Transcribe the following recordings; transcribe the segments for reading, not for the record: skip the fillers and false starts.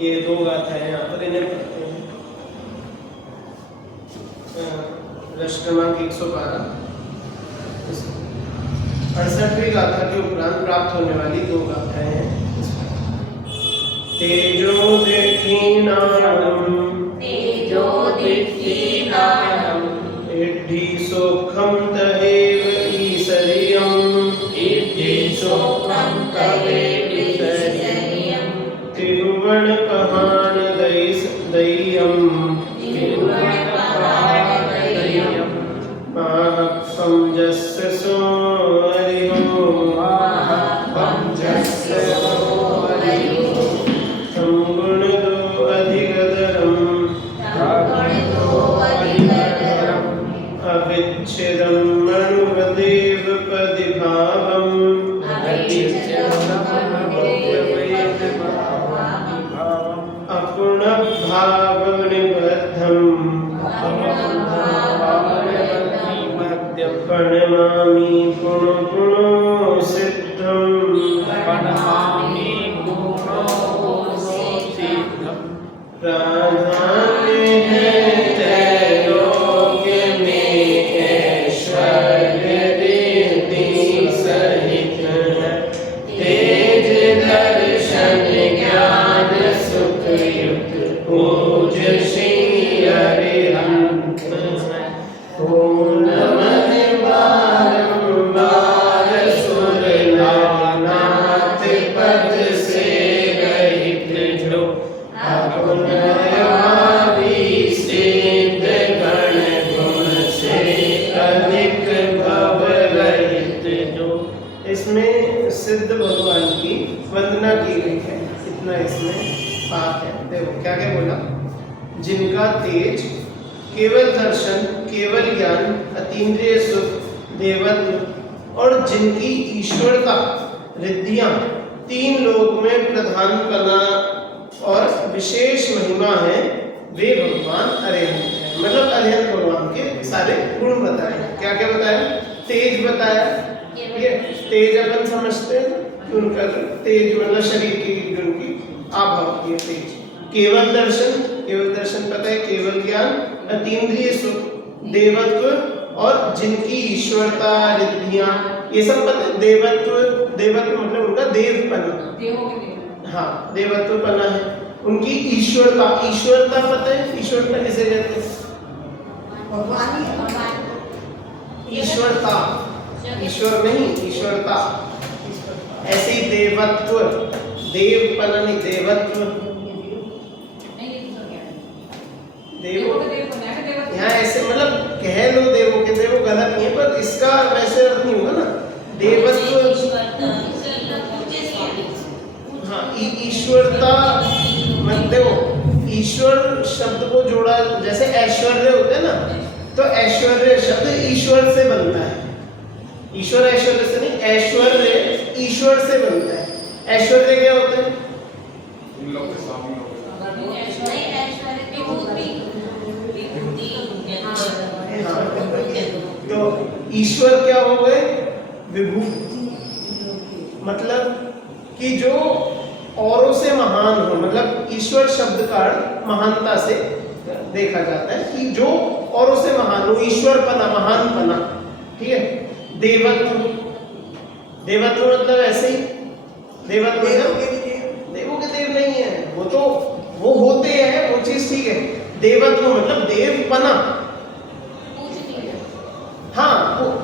ये 2 गाथाएं यहाँ पर इन्हें पढ़ते हैं। प्रश्न क्रमांक 112 68वीं गाथा के उपरांत प्राप्त होने वाली 2 गाथाएं हैं। तेजोदीप्तिनादम् इद्धि सोखम तहेव ईसरियम् तिरुवणपहान दय्यम् माहत्वं जस्य सोऽरिहो तं गुणदो अधिगतरम् अविच्छिदं मनुवदेव पदिभावम् अपुनभावनिबद्धम् प्रणमामि पुनः सिद्धम् प्राधान्य है त्रैलोक्य में ऐश्वर्य रिद्धि सहित तेज दर्शन ज्ञान सुख युक्त पूज श्री अरिहंत ओम नमः बारंबार सुर नाथ पद से रहित जो अपनयवादी सिद्ध गण गुण से अधिक भव रहित जो। इसमें सिद्ध भगवान की वंदना की गई है, इतना इसमें पाठ है। देखो क्या क्या बोला, जिनका तेज, केवल दर्शन, केवल ज्ञान, अतीन्द्रिय सुख, देवत्व और जिनकी ईश्वरता, रिद्धियां, 3 लोक में प्रधानपना और विशेष महिमा है, वे भगवान अरिहंत हैं। मतलब अरिहंत भगवान के सारे गुण बताए। क्या क्या बताया? तेज बताया, ये तेज अपन समझते हैं कि उनका तेज मतलब शरीर की उनकी आभा की तेज। केवल दर्शन, केवल दर्शन पता है, केवल ज्ञान, अतीन्द्रिय सुख, देवत्व और जिनकी ईश्वरता, रिद्धियां, ये सब पता है। देवत्व, देवत्व मतलब उनका देवपना, हाँ देवत्वपना है। उनकी ईश्वरता, ईश्वरता पता है, ईश्वरता किसे कहते हैं? ईश्वरता, ईश्वर नहीं, ईश्वरता। ऐसे ही देवत्व, देवपना नहीं, देवत्व, देवो यहाँ ऐसे मतलब कह लो देवो के देवो गलत नहीं है, पर इसका वैसे अर्थ नहीं होगा ना। देवत्व, हाँ ईश्वरता मतलब देखो, ईश्वर शब्द को जोड़ा, जैसे ऐश्वर्य होते हैं ना, तो ऐश्वर्य शब्द ईश्वर से बनता है। ईश्वर ऐश्वर्य से नहीं, ऐश्वर्य ईश्वर से बनता है। ऐश्वर्य क्या होता है? तो ईश्वर क्या हो गए? विभूति, मतलब कि जो औरों से महान हो, मतलब ईश्वर शब्द का महानता से देखा जाता है कि जो औरों से महान हो, ईश्वरपना, महानपना, ठीक है। देवत्व, देवत्व मतलब ऐसे ही, देवत्व देवों के देव नहीं है, वो तो वो होते हैं, वो चीज ठीक है। देवत्व मतलब देवपना, हाँ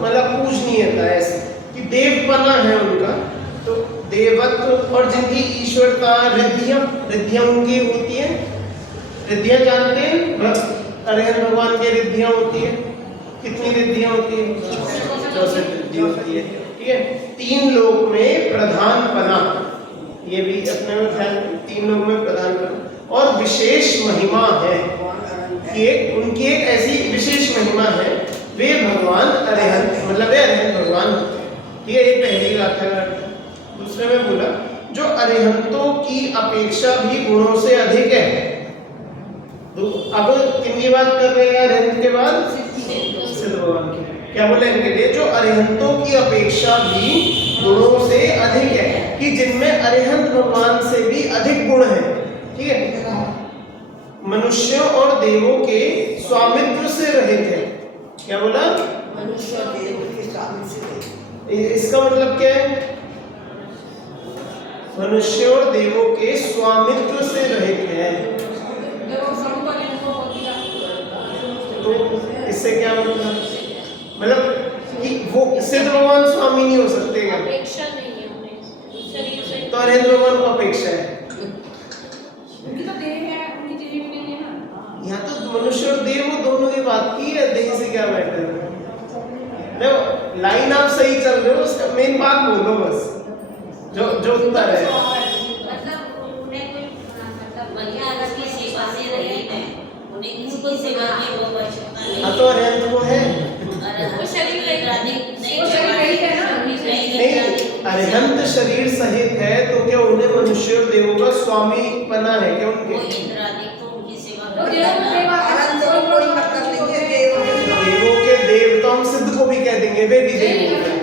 मतलब पूजनीयता, ऐसे कि देवपना है उनका। तो देवत्व और जिनकी ईश्वरता, रिद्धियां, रिद्धियां उनकी होती है। रिद्धियां जानते हैं, अरिहंत भगवान की रिद्धियां होती है। कितनी रिद्धियां होती है? 64 रिद्धि होती है, ठीक है। 3 लोक में प्रधानपना, ये भी अपने में ध्यान, 3 लोक में प्रधानपना और विशेष महिमा है। एक उनकी एक ऐसी विशेष महिमा है, वे भगवान अरिहंत, मतलब वे अरिहंत भगवान होते हैं। ये पहली गाथा का। दूसरे में बोला, जो अरिहंतों की अपेक्षा भी गुणों से अधिक है। अब किनकी बात कर रहे हैं अरिहंत के बाद? सिद्ध भगवान की। क्या बोले इनके लिए? जो अरिहंतों की अपेक्षा भी गुणों से अधिक है, कि जिनमें अरिहंत भगवान से भी अधिक गुण है। ठीक है, मनुष्यों और देवों के स्वामित्व से रहित है। क्या बोला? मनुष्य और देव के स्वामी से रहित। इसका मतलब क्या है? मनुष्य और देवों के स्वामित्व से रहित है। तो इससे क्या मतलब कि वो सिद्ध भगवान स्वामी नहीं हो सकते क्या? अपेक्षा नहीं है उन्हें शरीर से। तो अरहंत भगवान को अपेक्षा है। उनकी तो देह है, उनकी देह भी नहीं है ना। यहाँ तो मनुष्य और देव वो दोनों की बात की है, देह से क्या मैटर है? देखो लाइन आप सही चल रहे हो, उसका मेन बात बोलो बस, जो उत्तर है। मतलब उन्हें कोई मतलब बढ़िया अगर की सेवा से रही है, उन्हें किसी की सेवा की वो आवश्यकता नहीं। हाँ तो अरहंत को है। वो शरीर नहीं, वो शरीर रहित है ना। नहीं, अरहंत शरीर सहित है तो क्या उन्हें मनुष्य और देवों का स्वामी बना है क्या उनके? वो इंद्रादिक तो उनकी सेवा वो करते देव हैं ना। अनंत को कोई मतलब नहीं है, देवों के देव तो हम सिद्ध को भी कह देंगे, वे भी देव होते हैं।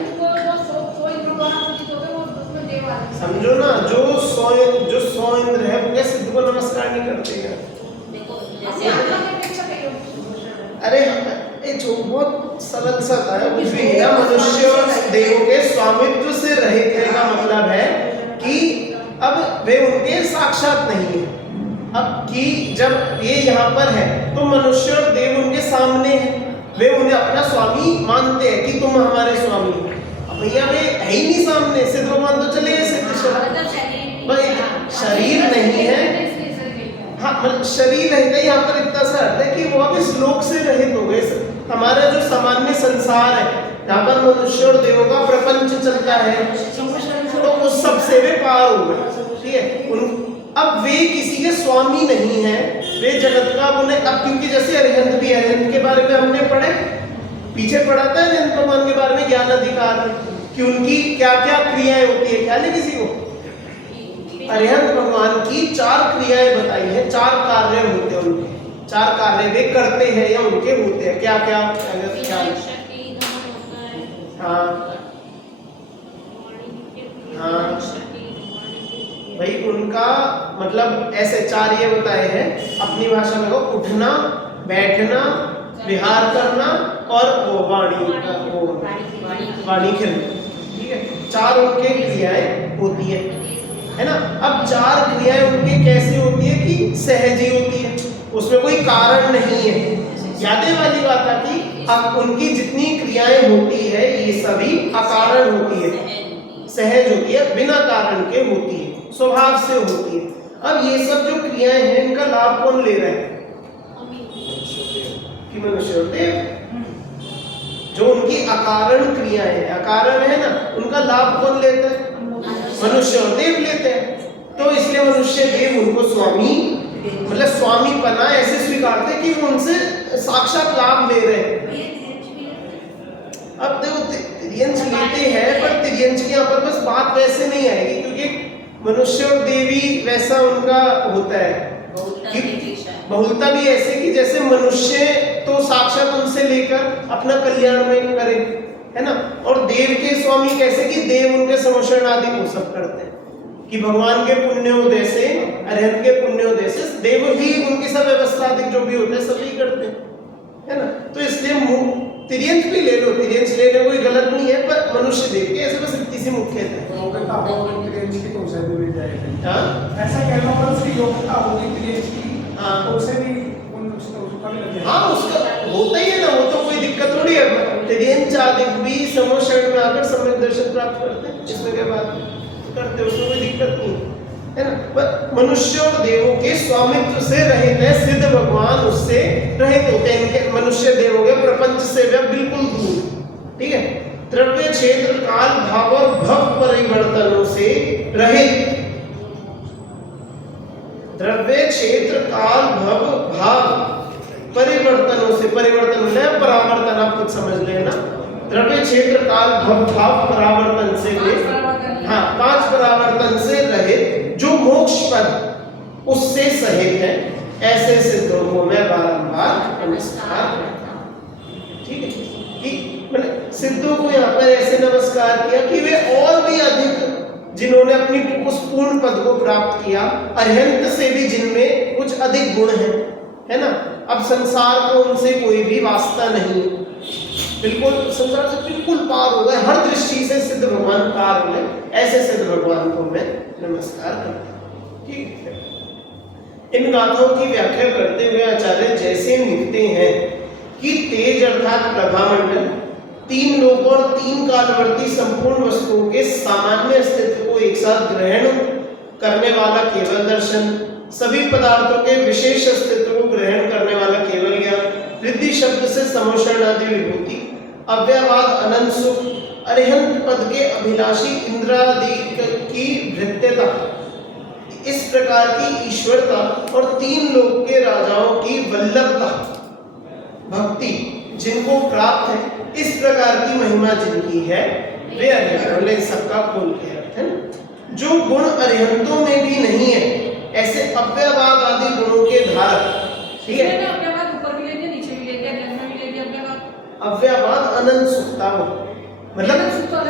समझो ना, जो 100 इंद्र है वो क्या सिद्ध को नमस्कार नहीं करते क्या? देखो जैसे अरे ये जो बहुत सरल सा था कुछ भी है, मनुष्य और देवों के स्वामित्व से रहित है का मतलब है कि अब वे उनके साक्षात नहीं है। अब कि जब ये यहाँ पर है तो मनुष्य और देव उनके सामने है, वे उन्हें अपना स्वामी मानते हैं कि तुम हमारे स्वामी हो। अब भैया वे है ही नहीं सामने, सिद्ध भगवान तो चले गए सिद्ध शरीर नहीं है। हाँ मतलब शरीर रहित है, यहाँ पर इतना सा अर्थ है कि वो अब इस लोक से रहित हो गए। हमारा जो सामान्य संसार है यहाँ पर मनुष्य और देवों का प्रपंच चलता है, तो उस सब से वे पार हो गए। ठीक है, अब वे किसी के स्वामी नहीं है, वे जगत का उन्हें अब क्योंकि जैसे अरहंत भी, अरहंत के बारे में हमने पढ़े, पीछे पढ़ा था अरहंत भगवान के बारे में ज्ञान अधिकार में कि उनकी क्या क्या क्रियाएं होती है। ख्याल है किसी को? अरहंत भगवान की 4 क्रियाएं बताई है, 4 कार्य होते हैं उनके, 4 कार्य वे करते हैं या उनके होते हैं। क्या क्या? हाँ हाँ भाई उनका मतलब ऐसे 4 ये बताए हैं अपनी भाषा में, वो उठना, बैठना, विहार करना और वो वाणी खिलना। ठीक है, 4 उनके क्रियाएं होती है ना। अब 4 क्रियाएं उनकी कैसी होती है कि सहज ही होती है, उसमें कोई कारण नहीं है। यादें वाली बात आती, अब उनकी जितनी क्रियाएं होती है ये सभी अकारण होती है, सहज होती है, बिना कारण के होती है, स्वभाव से होती है। अब ये सब जो क्रियाएं हैं इनका लाभ कौन ले रहा है? कि मनुष्य और देव। जो उनकी अकारण क्रियाएं हैं, अकारण है ना, उनका लाभ कौन लेता है? मनुष्य और देव लेते हैं। तो इसलिए मनुष्य देव उनको स्वामी मतलब स्वामी पना ऐसे स्वीकारते कि वो उनसे साक्षात लाभ ले रहे हैं। अब देखो तिर्यंश लेते हैं, पर तिर्यंश की यहाँ पर बस बात वैसे नहीं आएगी क्योंकि मनुष्य और देवी वैसा उनका होता है कि बहुलता भी ऐसे कि जैसे मनुष्य तो साक्षात उनसे लेकर अपना कल्याण में करे, है ना, और देव के स्वामी कैसे कि देव उनके समर्षण आदि को सब करते हैं कि भगवान के पुण्योदय से, अरहंत के पुण्योदय से देव ही उनकी सब व्यवस्था आदि जो भी होते हैं सभी करते हैं, है ना। तो इसलिए तिर्यंश भी ले लो, तिर्यंश लेने कोई गलत नहीं है, पर मनुष्य देव के ऐसे बस किसी मुख्य है। ऐसा कहना पर उसकी योग्यता होगी तिर्यंश की, तो उसे भी हाँ उसका होता ही है ना, वो तो कोई दिक्कत थोड़ी है। तिर्यंश आदि भी समोशरण में आकर सम्यक दर्शन प्राप्त करते हैं, इसमें क्या बात करते, उसमें कोई दिक्कत नहीं है ना। पर मनुष्य और देवों के स्वामित्व से रहित है, सिद्ध भगवान उससे रहित होते हैं। इनके मनुष्य देव हो गए प्रपंच से वे बिल्कुल दूर। ठीक है, द्रव्य क्षेत्र काल भाव और भव परिवर्तनों से रहित, द्रव्य क्षेत्र काल भव भाव परिवर्तनों से, परिवर्तन है परावर्तन, आप कुछ समझ लेना। द्रव्य क्षेत्र काल भव भाव परावर्तन से हाँ 5 परावर्तन से रहित जो मोक्ष पद उससे सहित है, ऐसे सिद्धों को मैं बारंबार नमस्कार करता हूं। ठीक है, कि मैंने सिद्धों को यहाँ पर ऐसे नमस्कार किया कि वे और भी अधिक जिन्होंने अपनी उस पूर्ण पद को प्राप्त किया, अरिहंत से भी जिनमें कुछ अधिक गुण है ना। अब संसार को उनसे कोई भी वास्ता नहीं, बिल्कुल संसार से बिल्कुल पार हो गए, हर दृष्टि से सिद्ध भगवान पार हो गए, ऐसे सिद्ध भगवान को मैं नमस्कार करता हूँ। ठीक है, इन गाथाओं की व्याख्या करते हुए आचार्य जैसे लिखते हैं कि तेज अर्थात प्रभामंडल, तीन लोक और तीन कालवर्ती संपूर्ण वस्तुओं के सामान्य अस्तित्व को एक साथ ग्रहण करने वाला केवल दर्शन, सभी पदार्थों के विशेष अस्तित्व को ग्रहण करने वाला केवल ज्ञान, रिद्धि शब्द से समोषण आदि विभूति, अव्ययवाद अनंत सुख, अरिहंत पद के अभिलाषी इंद्रादि की भृत्यता, इस प्रकार की ईश्वरता और तीन लोक के राजाओं की वल्लभता भक्ति जिनको प्राप्त है, इस प्रकार की महिमा जिनकी है वे अरिहंत, सबका खोल के अर्थ है ना। जो गुण अरिहंतों में भी नहीं है, ऐसे अव्ययवाद आदि गुणों के धारक, ठीक है, अव्ययवाद ऊपर भी ले दिया, नीचे भी ले दिया, जन्म भी ले दिया, अव्ययवाद अनंत सुखता हो, मतलब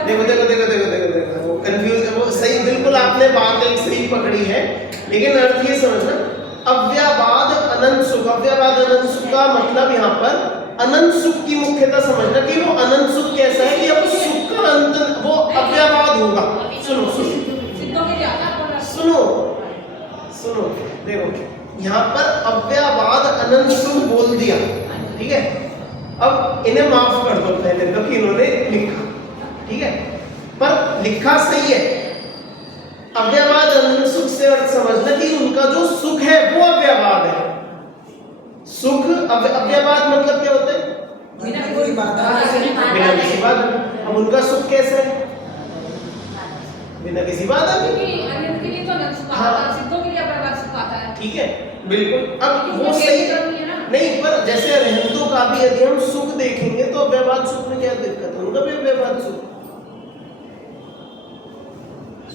देखो देखो देखो देखो देखो देखो वो कंफ्यूज है, वो सही, बिल्कुल आपने बात एक सही पकड़ी है, लेकिन अर्थ ये समझना, अव्ययवाद अनंत सुख, अव्ययवाद अनंत सुख का मतलब यहाँ पर अनंत सुख की मुख्यता समझना कि वो अनंत सुख कैसा है कि अब सुख का अंत वो अव्ययवाद होगा। सुनो सुनो सिद्धों के लिए आता है, सुनो सुनो, देखो यहाँ पर अव्ययवाद अनंत सुख बोल दिया, ठीक है। अब इन्हें माफ कर दो पहले तो कि इन्होंने लिखा, ठीक है, पर लिखा सही है। अव्ययवाद अनंत सुख से अर्थ समझना कि उनका जो सुख है वो अव्ययवाद है। सुख अव्ययवाद मतलब क्या होता है? बिना कोई बात बिना किसी बात। अब उनका सुख कैसे है? बिना किसी बात है, क्योंकि अरिहंत के लिए तो अनंत सुख आता है, सिद्धों के लिए अव्ययवाद सुख आता है, ठीक है, बिल्कुल। अब वो क्योंकि सही कर्म है ना। नहीं, पर जैसे अरिहंतों का भी यदि हम सुख देखेंगे तो अव्ययवाद सुख में क्या दिक्कत है? उनका भी अव्ययवाद सुख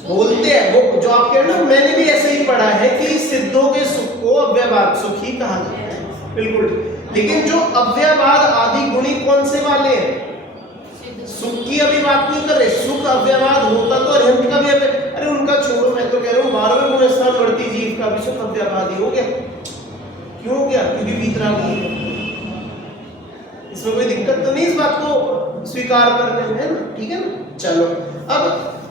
बोलते हैं, वो जो आप कह रहे हो, मैंने भी ऐसे ही पढ़ा है कि सिद्धों के सुख को अव्ययवाद सुख ही कहा जाता है, बिल्कुल। लेकिन जो अव्ययवाद आदि गुणी कौन से वाले हैं? सुख की अभी बात नहीं कर रहे, सुख अव्ययवाद होता तो अरिहंत का भी अरे उनका छोड़ो, मैं तो कह रहा हूँ 12वें गुण स्थान वर्ती जीव का भी सुख अव्ययवाद ही हो गया। क्यों हो गया? क्योंकि वीतरागी है, इसमें कोई दिक्कत तो नहीं इस बात को स्वीकार करने में, है ना, ठीक है ना। चलो, अब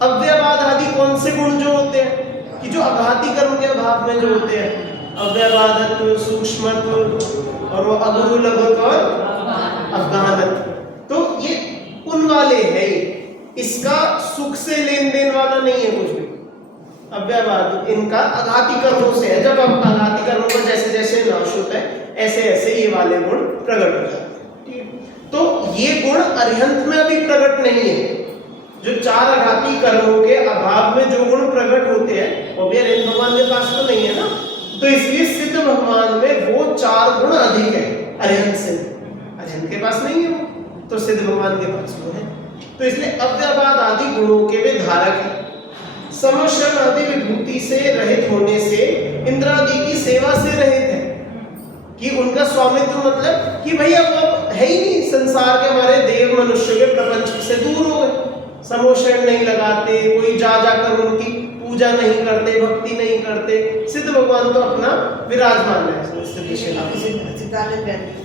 अव्ययवाद आदि कौन से गुण जो होते हैं कि जो अघाती कर्म के अभाव में जो होते हैं, अव्ययवादत्व, सूक्ष्मत्व और वो अगुरु लघुत्व और अज्ञानत्व, तो ये उन वाले है, इसका सुख से लेन देन वाला नहीं है कुछ भी। अव्ययवाद इनका अघाती कर्मों से है, जब अब अघाती कर्मों का जैसे जैसे नाश होता है ऐसे ऐसे ये वाले गुण प्रकट हो जाते हैं। तो ये गुण अरिहंत में अभी प्रकट नहीं है। जो चार अघाती कर्मों के अभाव में जो गुण प्रकट होते हैं वो भी अरिहंत भगवान के पास तो नहीं है ना, तो इसलिए सिद्ध भगवान में वो चार गुण अधिक है अरिहंत से, अरिहंत के पास नहीं है वो, तो सिद्ध भगवान के पास वो है। तो इसलिए अव्ययवाद आदि गुणों के वे धारक है। समोषण आदि विभूति से रहित होने से इंद्रादि की सेवा से रहित है, कि उनका स्वामित्व मतलब कि भैया वो है ही नहीं, संसार के हमारे देव मनुष्य के प्रपंच से दूर हो गए, समोषण नहीं लगाते, कोई जा जाकर उनकी पूजा नहीं करते, भक्ति नहीं करते। सिद्ध भगवान तो अपना विराजमान है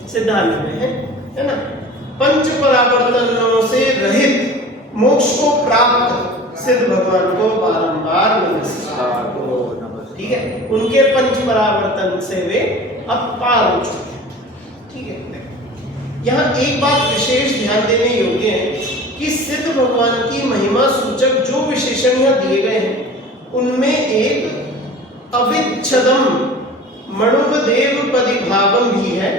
सिद्धांत में है ना। पंच परावर्तनों से रहित मोक्ष को प्राप्त सिद्ध भगवान को बारंबार नमस्कार, ठीक है। उनके पंच परावर्तन से वे अब पार हो चुके हैं, ठीक है। यहाँ एक बात विशेष ध्यान देने योग्य है कि सिद्ध भगवान की महिमा सूचक जो विशेषण यहाँ दिए गए हैं उनमें एक अविच्छदम मणुवदेव पदिभावम भी है,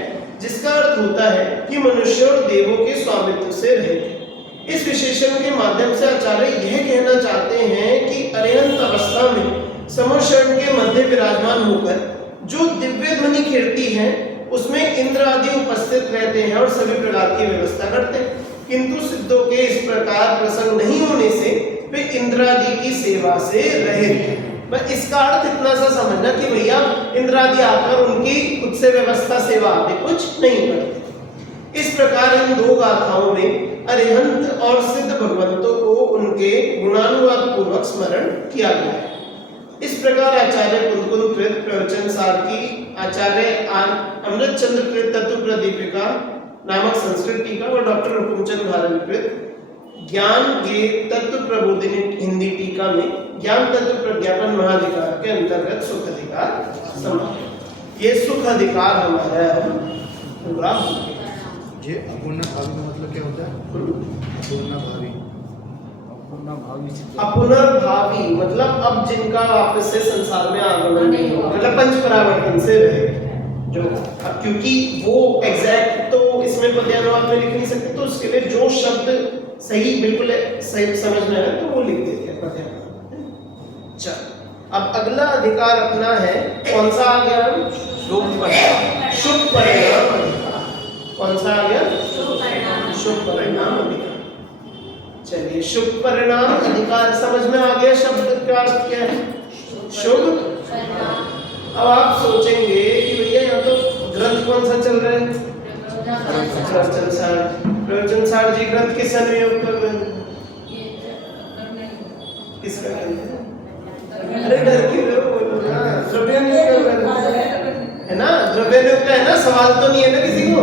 जिसका अर्थ होता है कि मनुष्य और देवों के स्वामित्व से रहित। इस विशेषण के माध्यम से आचार्य यह कहना चाहते हैं कि अरिहंत अवस्था में समोषण के मध्य विराजमान होकर जो दिव्य ध्वनि कीर्ति है उसमें इंद्र आदि उपस्थित रहते हैं और सभी प्रकार की व्यवस्था करते हैं, किंतु सिद्धों के इस प्रकार प्रसंग नहीं होने से वे इंद्रादि की सेवा से रहित हैं। बस इसका अर्थ इतना सा समझना कि भैया इंद्रादि आकर उनकी खुद से व्यवस्था सेवा आदि कुछ नहीं करते। इस प्रकार इन दो गाथाओं में अरिहंत और सिद्ध भगवंतों को उनके गुणानुवाद पूर्वक स्मरण किया गया है। इस प्रकार आचार्य कुंदकुंद कृत प्रवचन सार की आचार्य अमृत चंद्र कृत तत्व प्रदीपिका नामक संस्कृत टीका और डॉक्टर हुकुमचंद भारत कृत ज्ञान के तत्व प्रबोधिनी हिंदी टीका में ज्ञान तत्व प्रज्ञापन महाधिकार के अंतर्गत सुख अधिकार समाप्त। ये सुख अधिकार हमारा पूरा हो गया। ये अपूर्ण भावी का मतलब क्या होता है? अपूर्ण भावी, अपुनर्भावी मतलब अब जिनका वापस से संसार में आगमन नहीं होगा, मतलब पंच परावर्तन से रहे जो। अब क्योंकि वो एग्जैक्ट तो इसमें पद्यानुवाद में लिख नहीं सकते, तो उसके लिए जो शब्द सही बिल्कुल सही समझ में आए तो वो लिख देते हैं पद्यानुवाद। चल अब अगला अधिकार अपना है, कौन सा आ गया? शुभ परिणाम अधिकार। कौन सा आ गया? शुभ परिणाम अधिकार। चलिए शुभ परिणाम अधिकार समझ में आ गया। शब्द का अर्थ क्या है? शुभ। अब आप सोचेंगे कि भैया यहाँ तो ग्रंथ कौन सा चल रहा है? प्रवचन सार जी ग्रंथ किस अनुयोग का ग्रंथ? किसका ग्रंथ है? अरे डर क्यों रहे हो? बोलो ना, द्रव्यानुयोग का ग्रंथ है ना? द्रव्यानुयोग का है ना? सवाल तो नहीं है ना किसी को?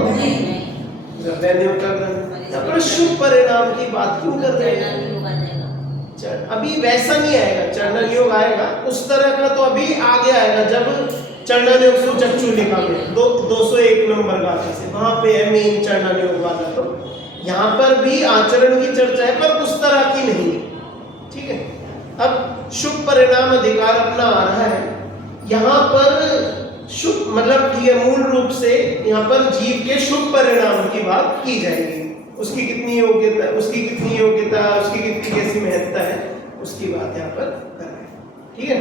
द्रव्यानुयोग का ग्रंथ। पर शुभ परिणाम की बात क्यों कर रहे हैं? अभी वैसा नहीं आएगा, चरणन योग आएगा उस तरह का तो अभी आगे आएगा जब चरणन योग सूचक चूलिका में 201 नंबर गाथा से वहां पे है मेन चरणन योग वाला। तो यहाँ पर भी आचरण की चर्चा है पर उस तरह की नहीं है, ठीक है। अब शुभ परिणाम अधिकार अपना आ रहा है यहाँ पर शुभ मतलब ठीक है, मूल रूप से यहाँ पर जीव के शुभ परिणाम की बात की जाएगी। उसकी कितनी योग्यता, उसकी कितनी योग्यता, उसकी कितनी कैसी महत्ता है, उसकी बात यहाँ पर कर रहे हैं, ठीक है।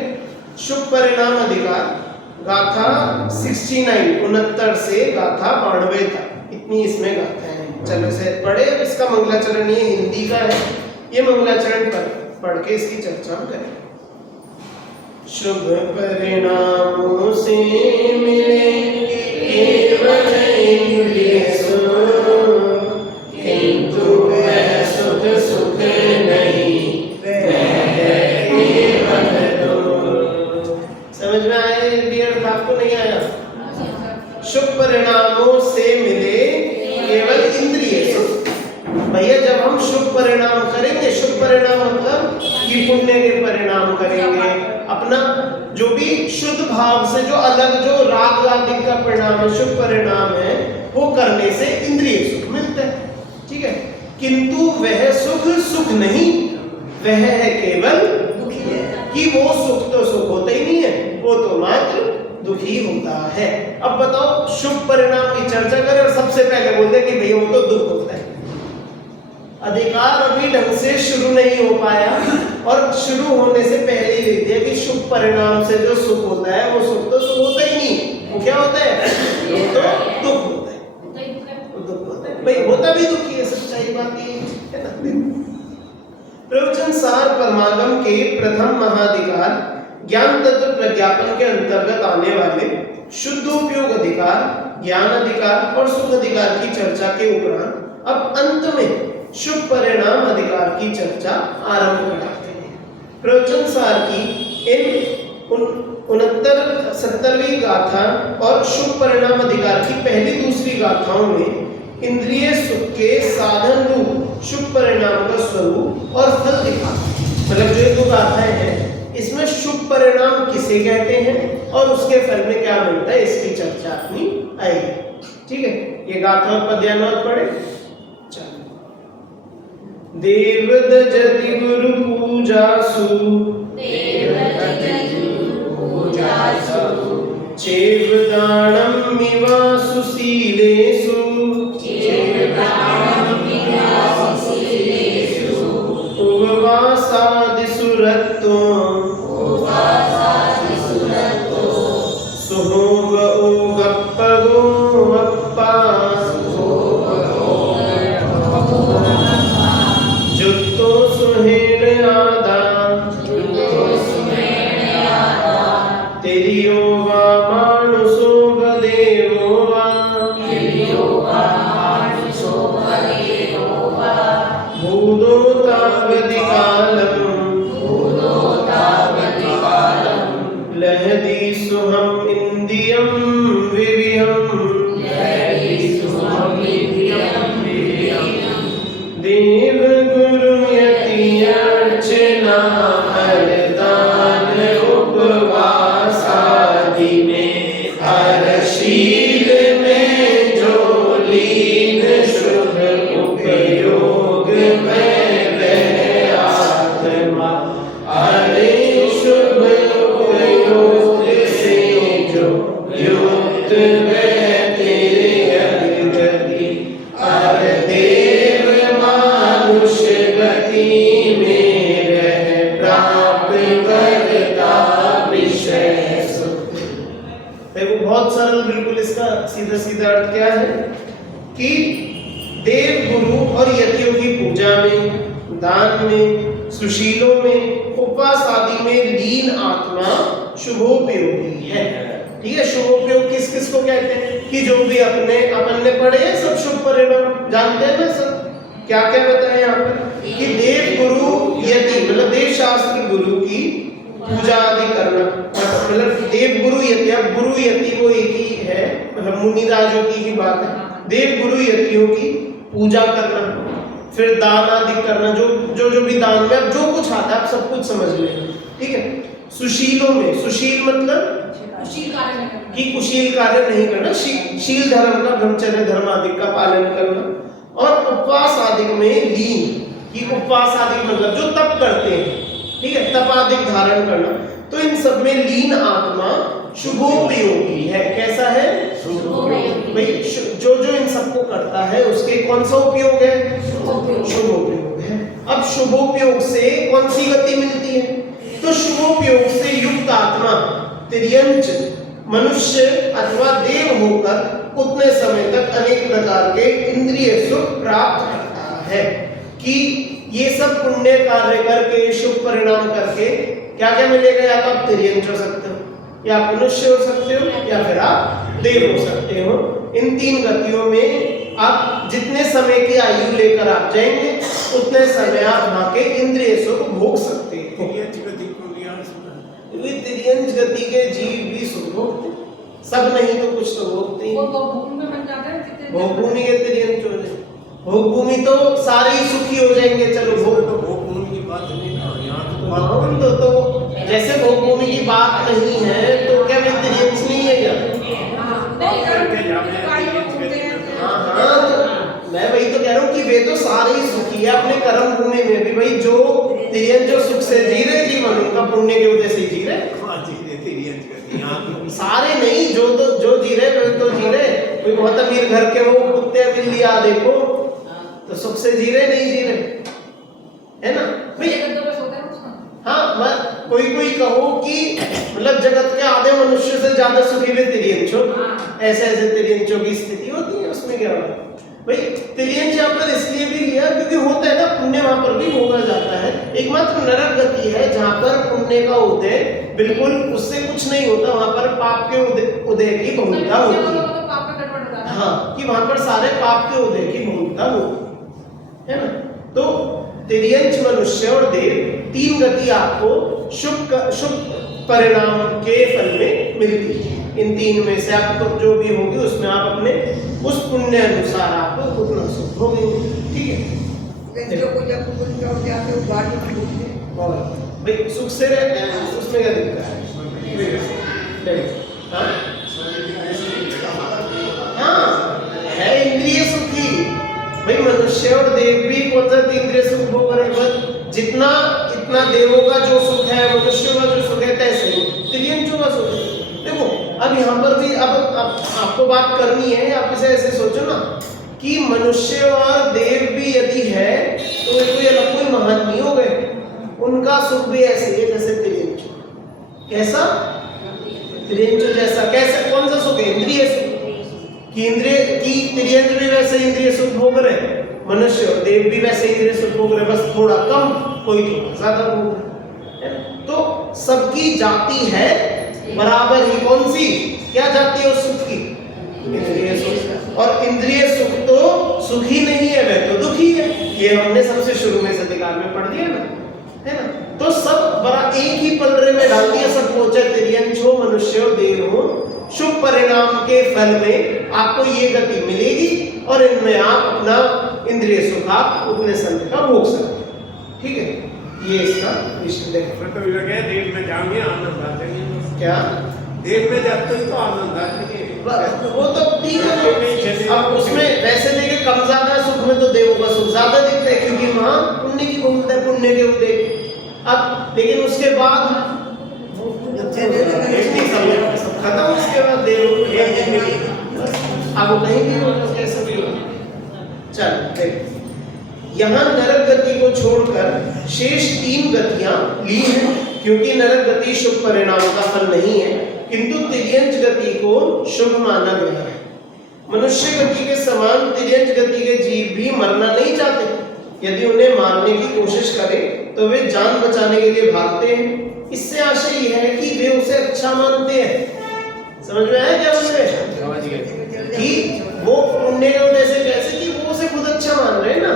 शुभ परिणाम अधिकार गाथा 69 से गाथा 92 तक इतनी इसमें गाथा है। चलो से पढ़े। अब इसका मंगलाचरण ये हिंदी का है, ये मंगलाचरण पढ़ के इसकी चर्चा हम करें। शुभ परिणामों से मिलेंगे केवल इंद्रिय सुख, किंतु वह सुख सुख नहीं, वह है केवल दुख। समझ में आया ये अर्थ? आपको नहीं आया? शुभ परिणामों से मिले केवल इंद्रिय सुख। भैया जब हम शुभ परिणाम करेंगे, शुभ परिणाम मतलब कि पुण्य के परिणाम करेंगे, अपना जो भी शुद्ध भाव से जो अलग जो राग आदि का परिणाम है, शुभ परिणाम है, वो करने से इंद्रिय सुख मिलता है, ठीक है। किंतु वह सुख सुख नहीं, वह है केवल दुखी है। कि वो सुख तो सुख होता ही नहीं है, वो तो मात्र दुखी होता है। अब बताओ शुभ परिणाम की चर्चा करें और सबसे पहले बोलते कि भैया वो तो दुख होता है। अधिकार अभी ढंग से शुरू नहीं हो पाया और शुरू होने से पहले ही लिख दिया कि शुभ परिणाम से जो सुख होता है वो सुख तो सुख होता ही नहीं, वो क्या होता है? वो तो दुख होता है, वो दुख होता है। भाई होता भी दुखी है, सच्चाई बात ये है ना। प्रवचन सार परमागम के प्रथम महाधिकार ज्ञान तत्व प्रज्ञापन के अंतर्गत आने वाले शुद्धोपयोग अधिकार, ज्ञान अधिकार और सुख अधिकार की चर्चा के उपरांत अब अंत में शुभ परिणाम अधिकार की चर्चा आरंभ करते हैं। प्रवचन सार की इन 69-70वीं गाथा और शुभ परिणाम अधिकार की पहली दूसरी गाथाओं में इंद्रिय सुख के साधन रूप शुभ परिणाम का स्वरूप और फल दिखा। मतलब जो ये दो गाथाएं हैं इसमें शुभ परिणाम किसे कहते हैं और उसके फल में क्या मिलता है, इसकी चर्चा अपनी आएगी, ठीक है। ये गाथा और पद्यानुवाद पढ़े। देव दजति गुरु पूजासु, चेव दानम मिवासु सीलेषु, उपवासादिषु रतो, सुहोग ओगप्पगो वप्पा, जुत्तो सुहेण आदा, तेरियो वा मानुषो व देवो वा, इंद्रियम विविहम देव गुरु यति अर्चना हरदान उपवास आदि में हरशील में जो लीन शुभ उपयोग में रहे आत्मा हरे शुभ उपयोग से जो युक्त वह तेरे अधगति हर देव मानुष गति में रह प्राप्त करता विषय सुख। देखो बहुत सरल, बिल्कुल इसका सीधा सीधा अर्थ क्या है कि देव गुरु और यतियों की पूजा में, दान में, सुशीलों में, उपवास आदि में लीन आत्मा शुभोपयोगी है। ठीक है, शुभोपयोग किस किस को कहते हैं कि जो भी अपन ने पढ़े हैं सब शुभ परिणाम जानते हैं ना सब। क्या क्या बताया यहाँ पर कि देव गुरु यति मतलब देव शास्त्र गुरु की पूजा आदि करना, मतलब देव गुरु यति। अब गुरु यति वो एक ही है, मतलब मुनि राजों की ही बात है। देव गुरु यतियों की पूजा करना, फिर दान आदि करना, जो भी दान में अब जो कुछ आता है आप सब कुछ समझ लेना। ठीक है, सुशीलों में, सुशील मतलब कुशील कार्य नहीं करना, कि कुशील कार्य नहीं करना, शील धर्म का, ब्रह्मचर्य धर्म आदि का पालन करना, और उपवास आदि में लीन, कि उपवास आदि मतलब जो तप करते हैं, ठीक है, तप आदि धारण करना। तो इन सब में लीन आत्मा शुभोपयोगी है। कैसा है? भाई जो इन सबको करता है उसके कौन सा उपयोग है? शुभोपयोग है। अब शुभोपयोग से कौन सी गति मिलती है? तो शुभोपयोग से युक्त आत्मा तिर्यंच मनुष्य अथवा देव होकर उतने समय तक अनेक प्रकार के इंद्रिय सुख प्राप्त करता है। कि ये सब पुण्य कार्य करके, शुभ परिणाम करके क्या क्या मिलेगा? या तो आप तिर्यंच हो सकते हो, या मनुष्य हो सकते हो, या फिर आप देव हो सकते हो। इन तीन गतियों में आप जितने समय की आयु लेकर आप जाएंगे उतने समय आप वहां के इंद्रिय सुख भोग सकते हो। तिर्यंच गति के जीव भी सुख भोगते, सब नहीं तो कुछ तो भोगते ही। वो भूमि में बन जाता है, भोगभूमि के तिर्यंच हो जाए, भोगभूमि तो सारे ही सुखी हो जाएंगे। चलो भूमि की बात नहीं ना यहाँ तो जैसे भोगभूमि की बात नहीं है तो क्या वे तिर्यंच नहीं है क्या? हाँ, तो मैं वही तो कह रहा हूँ कि वे तो सारे ही सुखी है अपने कर्म भूमि में भी। भाई जो तिर्यंच जो सुख से जी रहे जीवन, उनका पुण्य के उदय से जी रहे, सारे नहीं, जो जी रहे वे तो जी रहे। कोई बहुत अमीर घर के वो कुत्ते बिल्लियां देखो तो सुख से जी रहे, नहीं जी रहे, है ना भाई? हाँ, मैं कोई कहो कि मतलब जगत के आधे मनुष्य से ज्यादा सुखी वे तिर्यंच हो, ऐसे तिर्यंचों की स्थिति होती है। उसमें क्या होगा भाई? तिर्यंच यहाँ पर इसलिए भी लिया क्योंकि होता है ना, पुण्य वहां पर भी भोगा जाता है। एकमात्र नरक गति है जहां पर पुण्य का उदय बिल्कुल उससे कुछ नहीं होता, वहां पर पाप के उदय की बहुलता होती है। हाँ, कि वहां पर सारे पाप के उदय की बहुलता होती है ना। तो तिर्यंच, मनुष्य और देव तीन गति आपको शुभ परिणाम के फल में मिलती है। इन तीन में से आपको जो भी होगी उसमें आप अपने उस पुण्य अनुसार आपको उतना सुख भोगेंगे। ठीक है, और भाई सुख से रहते हैं, उसमें क्या दिक्कत है? हाँ, है इंद्रिय सुखी भाई। मनुष्य और देव भी कौन सा इंद्रिय सुख भोग रहे हैं? जितना इतना देवों का जो सुख है, मनुष्यों का जो सुख है, तैसे तिर्यंचों का सुख है। देखो अब यहाँ पर भी अब आपको बात करनी है। आप इसे ऐसे सोचो ना कि मनुष्य और देव भी यदि है तो कोई अलग कोई महान नहीं हो गए, उनका सुख भी ऐसे है जैसे तिर्यंचों। कैसा? तिर्यंचों जैसा कैसे? कौन सा सुख है? इंद्रिय सुख। कि इंद्रिय की तिर्यंच भी वैसे इंद्रिय सुख भोग रहे, मनुष्य और देव भी वैसे इंद्रिय सुख भोग रहे, बस थोड़ा कम, कोई थोड़ा ज्यादा भोग रहे। तो सबकी जाति है बराबर ही। कौन सी? क्या जाति है उस सुख की? इंद्रिय सुख। और इंद्रिय सुख तो सुख ही नहीं है, वह तो दुखी है। ये हमने सबसे शुरू में सतिकार में पढ़ दिया ना, है ना। तो सब बड़ा एक ही पलड़े में डाल दिया, सब पहुंचे तिर्यंच हो, मनुष्य हो, देव हो, शुभ परिणाम के फल में आपको ये गति मिलेगी और इनमें आप अपना इंद्रिय सुख आप उतने समय का भोग सकते। ठीक है, ये इसका विषय देखो। मतलब लगे देव में जाएंगे आनंद आ जाएंगे। क्या देव में जाते ही तो आनंद आ जाएंगे। वो तो ठीक है, अब उसमें वैसे देखे कम ज्यादा सुख में तो देवों का सुख ज्यादा दिखता है क्योंकि वहां पुण्य की भूमिका है, पुण्य के उदय। अब लेकिन उसके बाद सब खत्म, उसके बाद देव अब वो कहीं भी हो कैसे भी हो। चल देख, यहाँ नरक गति को छोड़कर शेष 3 गतियां ली हैं क्योंकि नरक गति शुभ परिणाम का फल नहीं है, किंतु तिर्यंच गति को शुभ माना गया है। मनुष्य गति के समान तिर्यंच गति के जीव भी मरना नहीं चाहते। यदि उन्हें मारने की कोशिश करें तो वे जान बचाने के लिए भागते हैं। इससे आशय यह है कि वे उसे अच्छा मानते हैं। समझ में आया क्या उसमें कि वो पुण्य के वजह से कैसे कि वो उसे खुद अच्छा मान रहे हैं ना।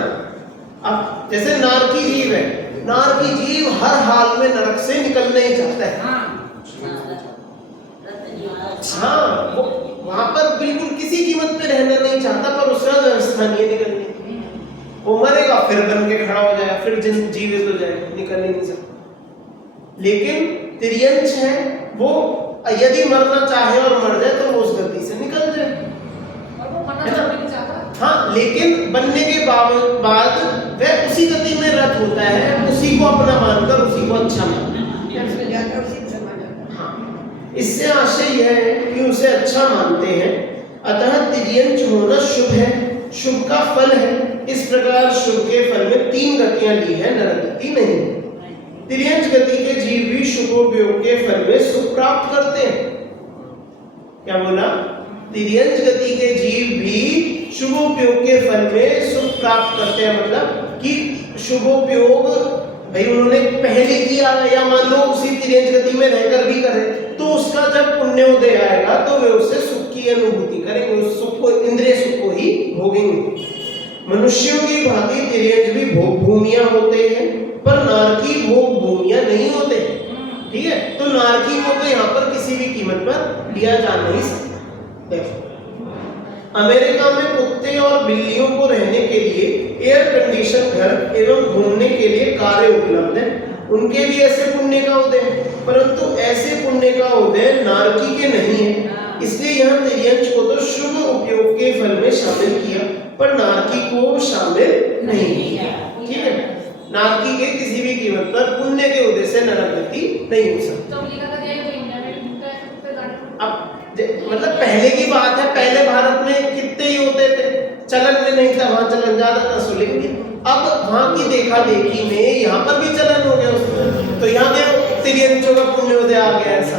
अब जैसे नारकी जीव है, नारकी जीव हर हाल में नरक से निकलना ही चाहता है। हाँ, वो वहां पर बिल्कुल किसी कीमत पे रहना नहीं चाहता, पर उसका व्यवस्था नहीं है निकलने की। वो मरेगा फिर बन के खड़ा हो जाएगा, फिर जीवित हो जाएगा, निकल नहीं सकता। लेकिन तिर्यंच है, वो यदि मरना चाहे और मर जाए तो वो उस गति से निकल जाए, और वो मरना नहीं चाहता। हाँ, लेकिन बनने के बाद वह उसी गति में रत होता है, उसी को अपना मानकर उसी को अच्छा मानता है। हाँ, इससे आशय यह है कि उसे अच्छा मानते हैं, अतः तिर्यंच होना शुभ है, शुभ का फल है। इस प्रकार शुभ के फल में 3 गतियां ली है, नरक गति नहीं। तिर्यंच गति के जीव भी शुभोपयोग के फल में सुख प्राप्त करते हैं। क्या बोला? तिर्यंच गति के जीव भी शुभोपयोग के फल में सुख प्राप्त करते हैं, मतलब कि शुभोपयोग भाई उन्होंने पहले किया या मान लो उसी तिर्यंच गति में रहकर भी करे तो उसका जब पुण्योदय आएगा तो वे उससे सुख की अनुभूति करेंगे, उस सुख को, इंद्रिय सुख को ही भोगेंगे। मनुष्यों की भांति तिर्यंच भी भोग भूमियां होते हैं, पर नारकी भोग भूमियां नहीं होते। ठीक है, तो नारकी को तो यहाँ पर किसी भी कीमत पर लिया जा नहीं सकता। देखो, अमेरिका में कुत्ते और बिल्लियों को रहने के लिए एयर कंडीशन घर एवं घूमने के लिए कारें उपलब्ध हैं। उनके भी ऐसे पुण्य का उदय है, परंतु ऐसे पुण्य का उदय नारकी के नहीं है। इसलिए यहाँ तिर्यंच को तो शुभ उपयोग के फल में शामिल किया, पर नारकी को शामिल नहीं किया। ठीक है, नारकी के किसी भी कीमत पर पुण्य के उदय से नरक गति नहीं हो सकती। अब मतलब पहले की बात है, पहले भारत में कितने ही होते थे, चलन में नहीं था, वहां चलन ज्यादा था, सो लेकिन अब वहां की देखा देखी में यहाँ पर भी चलन हो गया उसमें, तो यहाँ के तिर्यंचों का पुण्योदय आ गया। ऐसा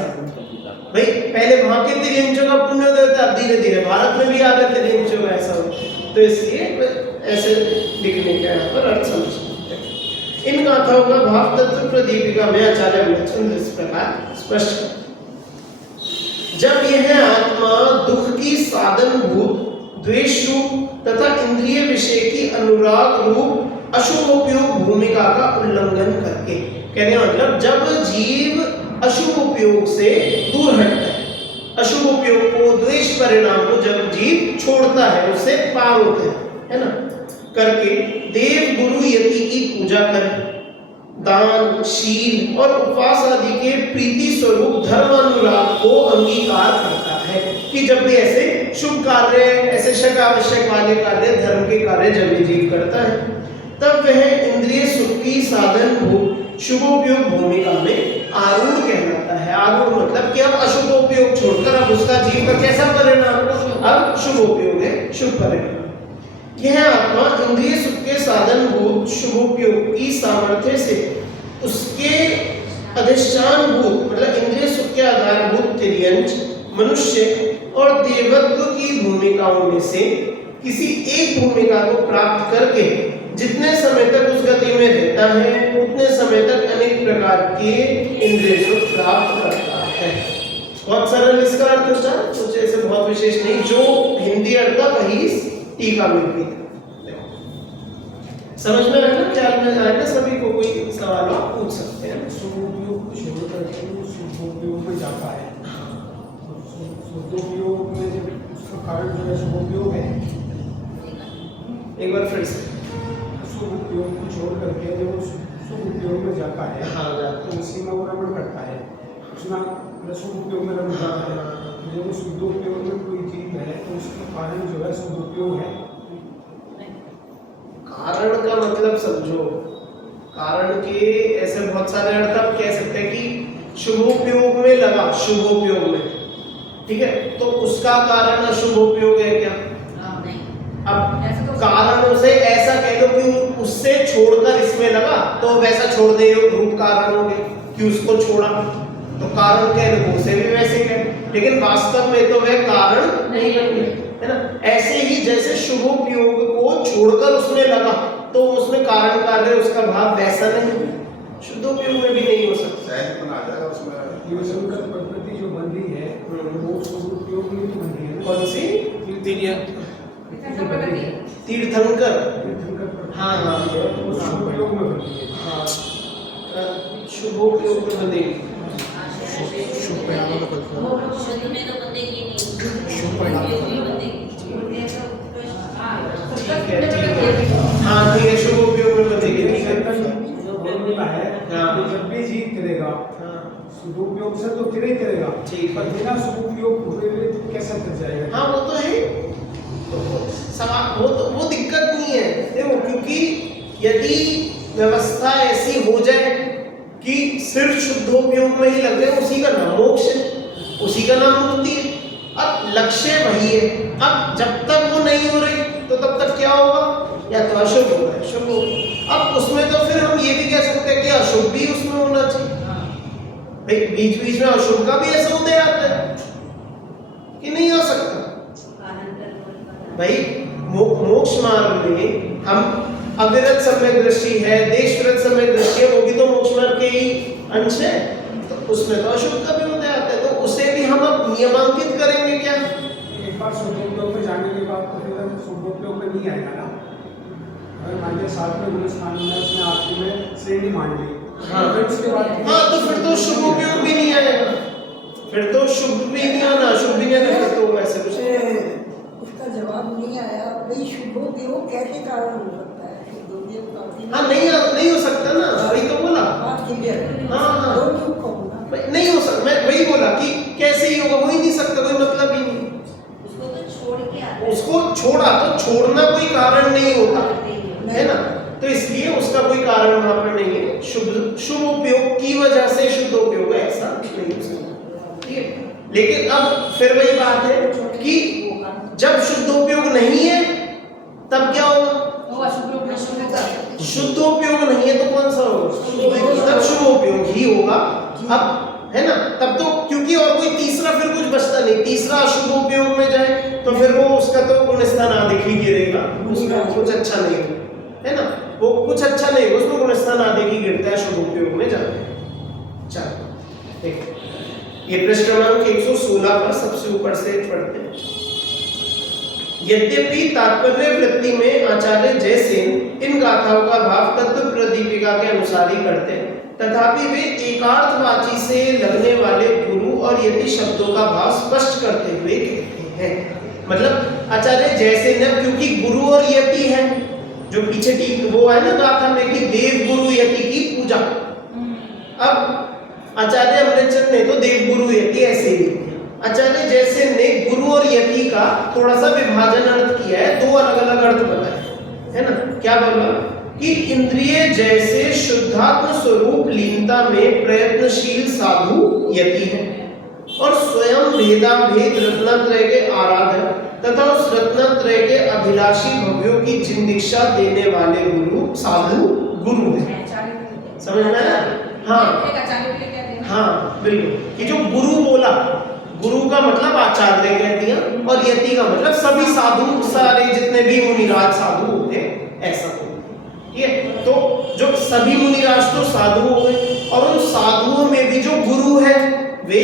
भाई पहले वहां के तिर्यंचों का पुण्योदय था, धीरे धीरे भारत में भी आ गया तिर्यंचों का, ऐसा हो। तो इसलिए ऐसे लिखने का यहाँ पर अर्थ समझ। इन गाथाओं का भाव तत्व प्रदीपिका में आचार्य विलक्षण इस प्रकार स्पष्ट करते। जब यह आत्मा दुख की साधन भूत द्वेष रूप तथा इंद्रिय विषय की अनुराग रूप अशुभोपयोग भूमिका का उल्लंघन करके, कहने मतलब जब जीव अशुभ उपयोग से दूर हटता है, अशुभ उपयोग को, द्वेष परिणाम को जब जीव छोड़ता है, उससे पार होता है ना, करके देव गुरु यति की पूजा करे, दान शील और उपवास आदि के प्रीति स्वरूप धर्मानुराग को अंगीकार करता है कि जब भी ऐसे शुभ कार्य, ऐसे शक आवश्यक वाले कार्य, धर्म के कार्य जब भी जीव करता है, तब वह इंद्रिय सुख की साधन भूत शुभोपयोग भूमिका में आरूढ़ कहलाता है। आरूढ़ मतलब कि अब अशुभोपयोग छोड़कर अब उसका जीव का कैसा परिणाम, अब शुभोपयोग है, शुभ परिणाम। यह आत्मा इंद्रिय सुख के साधन भूत शुभोपयोग की सामर्थ्य से उसके अधिष्ठान भूत मतलब इंद्रिय सुख के आधारभूत तिर्यंच, मनुष्य और देवत्व की भूमिकाओं में से किसी एक भूमिका को प्राप्त करके जितने समय तक उस गति में रहता है उतने समय तक अनेक प्रकार के इंद्रिय सुख प्राप्त करता है। बहुत सरल इसका अर्थ होता है, कुछ ऐसे बहुत विशेष नहीं, जो हिंदी अर्थ था वही टीका में भी समझ में आया ना, ख्याल में आया ना सभी को? कोई सवाल आप पूछ सकते हैं। शुभ उपयोग को छोड़कर शुभ उपयोग में जाता है। शुद्धोपयोग में जब उसका कारण जो है शुभोपयोग है, एक बार फिर से। शुभ उपयोग को छोड़ करके जब वो शुभ उपयोग में जाता है, हाँ, जाता है। तो उसी में वो रमण करता है, उसमें मतलब शुभ उपयोग में रमण करता है। तो जब वो शुद्धोपयोग में कोई चीज है तो उसका कारण जो है शुद्धोपयोग है। कारण का मतलब समझो, कारण के ऐसे बहुत सारे अर्थ आप कह सकते हैं कि शुभोपयोग में लगा, शुभोपयोग में, ठीक है, तो उसका कारण अशुभोपयोग है क्या? नहीं। अब कारणों से ऐसा कह लो कि उससे छोड़कर इसमें लगा तो वैसा छोड़ दे रूप कारण हो गए कि उसको छोड़ा, तो कारण कह लो उसे भी वैसे कह, लेकिन वास्तव में तो वह कारण नहीं है ना। ऐसे ही जैसे शुभोपयोग को छोड़कर उसमें लगा तो उसमें कारण कार्य उसका भाव वैसा नहीं, शुद्धोपयोग में भी नहीं हो सकता। ये संकल्प प्रकृति जो बंधी है वो शुद्धोपयोग में तो बंधी है ना। कौन सी? तीर्थंकर तीर्थंकर, प्रकृति हाँ हाँ है तो वो शुभोपयोग में बंधी है। हाँ, शुभोपयोग में बंधेगी। शुभ परिणामों का फल था। शुद्ध में तो बंदेगी नहीं, शुभ परिणाम उपयोग में बंदेगी। ठीक है, हाँ ठीक है, शुभोपयोग में बंधेगी, ठीक है। बोलता है कि जब भी जीव करेगा सदुपयोग से तो तिरे करेगा, ठीक। पर बिना सदुपयोग हुए तो कैसे कर जाएगा? हाँ वो तो है, तो सवाल वो दिक्कत नहीं है, देखो, क्योंकि यदि व्यवस्था ऐसी हो जाए कि सिर्फ शुद्धोपयोग में ही लग रहे, उसी का नाम मोक्ष है, उसी का नाम मुक्ति है। अब लक्ष्य वही है, अब जब तक वो नहीं हो रही तो तब तक क्या होगा? या तो अशुभ होगा या शुभ होगा। अब उसमें तो फिर हम ये भी कह सकते हैं कि अशुभ भी उसमें होना चाहिए, भाई बीच बीच में अशुभ का भी ऐसा उदय आता है कि नहीं आ सकता? भाई मोक्ष मार्ग में हम अविरत सम्यक दृष्टि है, देश विरत सम्यक दृष्टि है, वो भी तो मोक्ष मार्ग के ही अंश है, तो उसमें तो अशुभ का भी उदय आता है, तो उसे भी हम अब नियमांकित करेंगे क्या? एक बार सदुपयोग में जाने के बाद तो फिर सदुपयोग में नहीं आएगा ना। अगर मान लिया साथ में गुणस्थान में उसने आखिरी में श्रेणी मान ली, हाँ फिर उसके बाद हाँ, तो फिर तो शुभ उपयोग भी नहीं आएगा, फिर तो शुभ भी नहीं आना, शुभ भी नहीं आना, फिर तो ऐसे कुछ उसका जवाब नहीं आया भाई शुद्धोपयोग कैसे कारण हो सकता है? शुद्धोपयोग का हाँ नहीं हो सकता ना, वही तो बोला। बात क्लियर। हाँ। दो चुप कहूँगा। नहीं हो सकता, मैं वही बोला कि कैसे ही होगा, हो ही नहीं सकता, कोई मतलब ही नहीं। उसको तो छोड़ के आता है। उसको छोड़ा तो छोड़ना कोई कारण नहीं होता है ना, तो इसलिए उसका कोई कारण वहां पर नहीं है। शुभ उपयोग की वजह से शुद्ध उपयोग है, ऐसा नहीं हो सकता, ठीक है। लेकिन अब फिर वही बात है कि जब शुद्ध उपयोग नहीं है तब क्या होगा? शुद्ध उपयोग नहीं है तो कौन सा होगा? तब शुभ उपयोग ही होगा। अब है ना, तब तो क्योंकि और कोई तीसरा फिर कुछ बचता नहीं, तीसरा अशुभ उपयोग में जाए तो फिर वो उसका तो गुणस्थान आदि ही गिरेगा, उसमें कुछ अच्छा नहीं होगा, है ना, वो कुछ अच्छा नहीं होगा, उसमें गुणस्थान आदि ही गिरता है शुभ उपयोग में जाए। चलो ठीक, ये पृष्ठ क्रमांक 116 पर सबसे ऊपर से पढ़ते हैं। यद्यपि तात्पर्य वृत्ति में आचार्य जयसेन इन गाथाओं का भाव तत्व प्रदीपिका के अनुसार ही करते हैं, तथापि वे एकार्थवाची से लगने वाले गुरु और यति शब्दों का भाव स्पष्ट करते हुए कहते हैं। मतलब आचार्य जयसेन, क्योंकि गुरु और यति है, जो पीछे ठीक वो है ना गाथा में कि देव गुरु यति की पूजा, अब आचार्य अमृतचंद ने तो देव गुरु यति ऐसे ही, आचार्य जयसेन ने गुरु और यति का थोड़ा सा विभाजन अर्थ किया है, दो अलग अलग अर्थ बताए, है ना। क्या बोला कि इंद्रिय जैसे शुद्धात्म स्वरूप लीनता में प्रयत्नशील साधु यति है, और स्वयं भेदा भेद रत्नत्रय के आराधक तथा उस रत्नत्रय के अभिलाषी भव्यों की जिन दीक्षा देने वाले गुरु साधु गुरु है। समझ में आया? हाँ हाँ बिल्कुल, कि जो गुरु बोला, गुरु का मतलब आचार्य कह दिया, और यति का मतलब सभी साधु, सारे जितने भी मुनिराज साधु होते ऐसा हो, ठीक है। तो जो सभी मुनिराज तो साधु हो गए, और उन साधुओं में भी जो गुरु है वे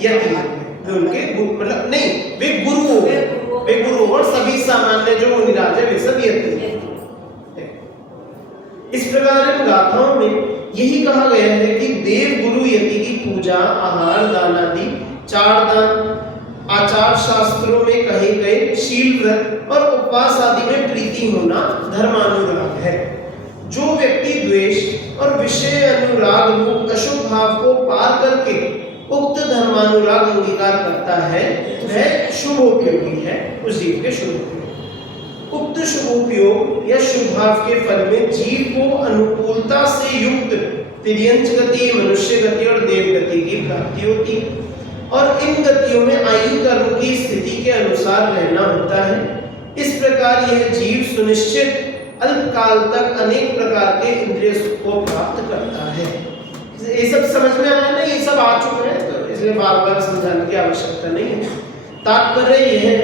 यति, उनके मतलब नहीं, वे गुरु हो गए, वे गुरु, और सभी सामान्य जो मुनिराज है वे सब यति। इस प्रकार इन गाथाओं में यही कहा गया है कि देव गुरु यति की पूजा, आहार दान आदि 4 दान, आचार शास्त्रों में कहे गए शील व्रत और उपवास आदि में प्रीति होना धर्मानुराग है। जो व्यक्ति द्वेष और विषय अनुराग रूप अशुभ भाव को पार करके उक्त धर्मानुराग अंगीकार करता है वह शुभोपयोगी है, उस जीव के शुभोपयोग। उक्त शुभोपयोग या शुभ भाव के फल में जीव को अनुकूलता से युक्त तिर्यंच गति, मनुष्य गति और देव गति की प्राप्ति होती है और इन गतियों में आयु कर्म की स्थिति के अनुसार रहना होता है। इस प्रकार यह जीव सुनिश्चित अल्पकाल तक अनेक प्रकार के इंद्रिय सुख को प्राप्त करता है। ये सब समझ में आया ना, ये सब आ चुके हैं, तो इसलिए बार बार समझाने की आवश्यकता नहीं है। तात्पर्य यह है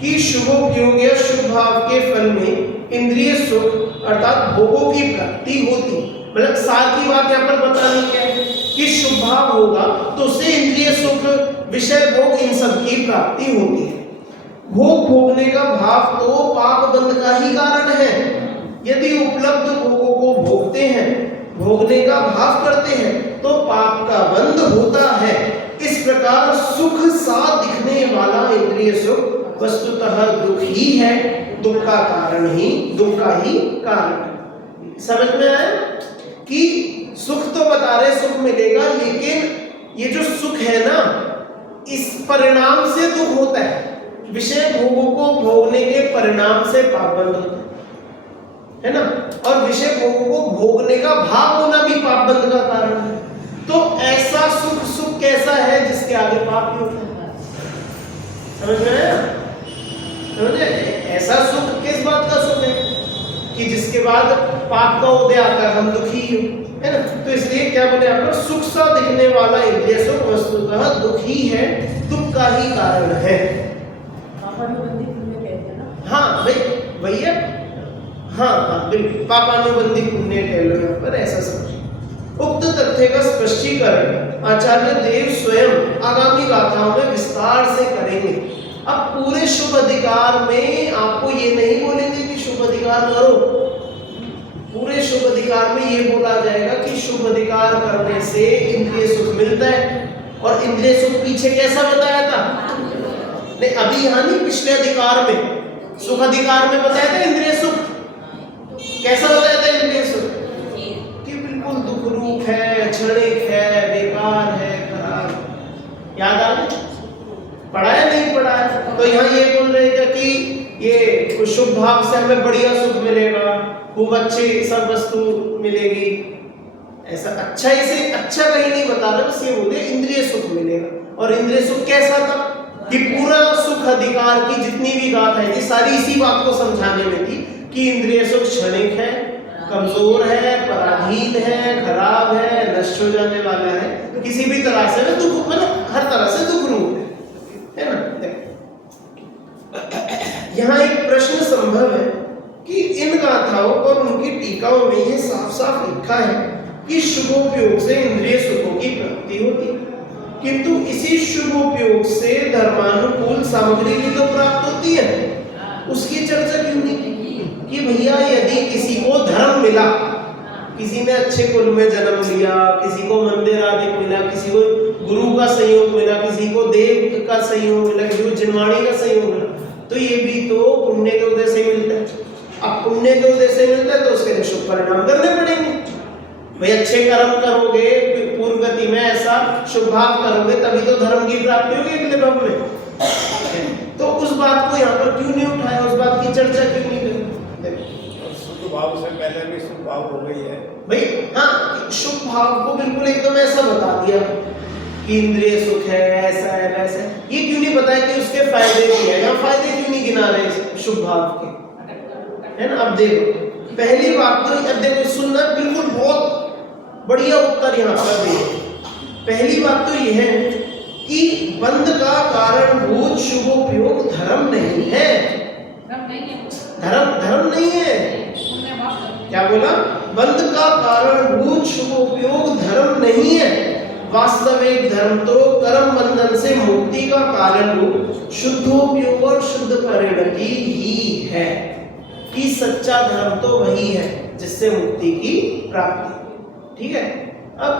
कि शुभोपयोग या शुभ भाव के फल में इंद्रिय सुख अर्थात भोगों की प्राप्ति होती। मतलब सार की बात यहाँ पर बतानी क्या है कि शुभ भाव होगा तो उससे इंद्रिय सुख, विषय भोग, इन सब की प्राप्ति होती है। भोग भोगने का भाव तो पाप बंध का ही कारण है। यदि उपलब्ध भोगों को भोगते हैं, भोगने का भाव करते हैं तो पाप का बंध होता है। इस प्रकार सुख सा दिखने वाला इंद्रिय सुख वस्तुतः दुख ही है, दुख का कारण ही, दुख का ही कारण। समझ में आया कि सुख तो बता रहे सुख मिलेगा, लेकिन ये जो सुख है ना, इस परिणाम से दुख होता है। विषय भोगों को भोगने के परिणाम से पाप बंध होता है ना, और विषय भोगों को भोगने का भाव होना भी पाप बंध का कारण है। तो ऐसा सुख, सुख कैसा है जिसके आगे पाप ही होता है। समझ में आया? समझे? ऐसा सुख किस बात का सुख है कि जिसके बाद पाप का उदय आता है, हम दुखी हो, है ना। तो इसलिए क्या बोले यहाँ पर, सुख सा दिखने वाला इंद्रिय सुख वस्तुतः दुख ही है, दुख का ही कारण है। हाँ भाई, वही है। हाँ बिल्कुल, पापानुबंधी पुण्य कह लो यहाँ पर, ऐसा समझिए। उक्त तथ्य का स्पष्टीकरण आचार्य देव स्वयं आगामी गाथाओं में विस्तार से करेंगे। अब पूरे शुभ अधिकार में आपको ये नहीं बोलेंगे कि शुभ अधिकार करो, पूरे शुभ अधिकार में ये बोला जाएगा कि शुभ अधिकार करने से इंद्रिय सुख मिलता है। और इंद्रिय सुख पीछे कैसा बताया था? नहीं, अभी यहाँ नहीं, पिछले अधिकार में सुख अधिकार में बताया था इंद्रिय सुख। कैसा बताया था इंद्रिय सुख? कि बिल्कुल दुख रूप है, क्षणिक है, बेकार है, खराब। याद आ गया? पढ़ाया नहीं पढ़ाया? तो यहाँ ये बोल रहे थे कि ये शुभ भाव से हमें बढ़िया सुख मिलेगा, खूब अच्छी सब वस्तु मिलेगी। ऐसा अच्छा, इसे अच्छा कहीं नहीं बता रहे, बस ये बोलते इंद्रिय सुख मिलेगा। और इंद्रिय सुख कैसा था कि पूरा सुख अधिकार की जितनी भी बात है, ये सारी इसी बात को समझाने में थी कि इंद्रिय सुख क्षणिक है, कमजोर है, पराधीन है, खराब है, नष्ट हो जाने वाला है, तो किसी भी तरह से दुख, मतलब हर तरह से दुख रूप है ना। यहाँ एक प्रश्न संभव है कि इन गाथाओं और उनकी टीकाओं में यह साफ साफ लिखा है कि शुभोपयोग से इंद्रिय सुखों की प्राप्ति होती है, किंतु इसी शुभोपयोग से धर्मानुकूल सामग्री भी तो प्राप्त होती है, उसकी चर्चा क्यों नहीं की कि भैया यदि किसी को धर्म मिला, किसी ने अच्छे कुल में जन्म लिया, किसी को मंदिर आदि मिला, किसी को गुरु का सहयोग मिला, किसी को देव का सहयोग मिला, किसी को जिनवाणी का सहयोग मिला, तो ये भी तो पुण्य के उदय से मिलता है। अब पुण्य के उदय से मिलता है तो उसके शुभ परिणाम करने पड़ेंगे। भाई अच्छे कर्म करोगे, पूर्व गति में ऐसा शुभ भाव करोगे, तभी तो धर्म की प्राप्ति होगी अगले भाव में। तो उस बात को यहाँ पर क्यों नहीं उठाया, उस बात की चर्चा क्यों नहीं करी? शुभ भाव से पहले भी शुभ भाव हो गई है भाई। हाँ, शुभ भाव को बिल्कुल एकदम ऐसा बता दिया कि इंद्रिय सुख है, ऐसा है, वैसा है। ये क्यों नहीं बताया कि उसके फायदे भी है? यहाँ फायदे क्यों नहीं गिना रहे शुभ भाव के, है ना। अब देखो, पहली बात तो अब देखो, सुनना बिल्कुल बहुत बढ़िया उत्तर यहाँ पर देखो। पहली बात तो यह है कि बंध का कारणभूत शुभोपयोग धर्म नहीं है। धर्म नहीं है। क्या बोला? बंध का कारणभूत शुभोपयोग धर्म नहीं है। वास्तविक धर्म तो कर्म बंधन से मुक्ति का कारण रूप शुद्धोपयोग और शुद्ध परिणति ही है। कि सच्चा धर्म तो वही है जिससे मुक्ति की प्राप्ति। ठीक है, अब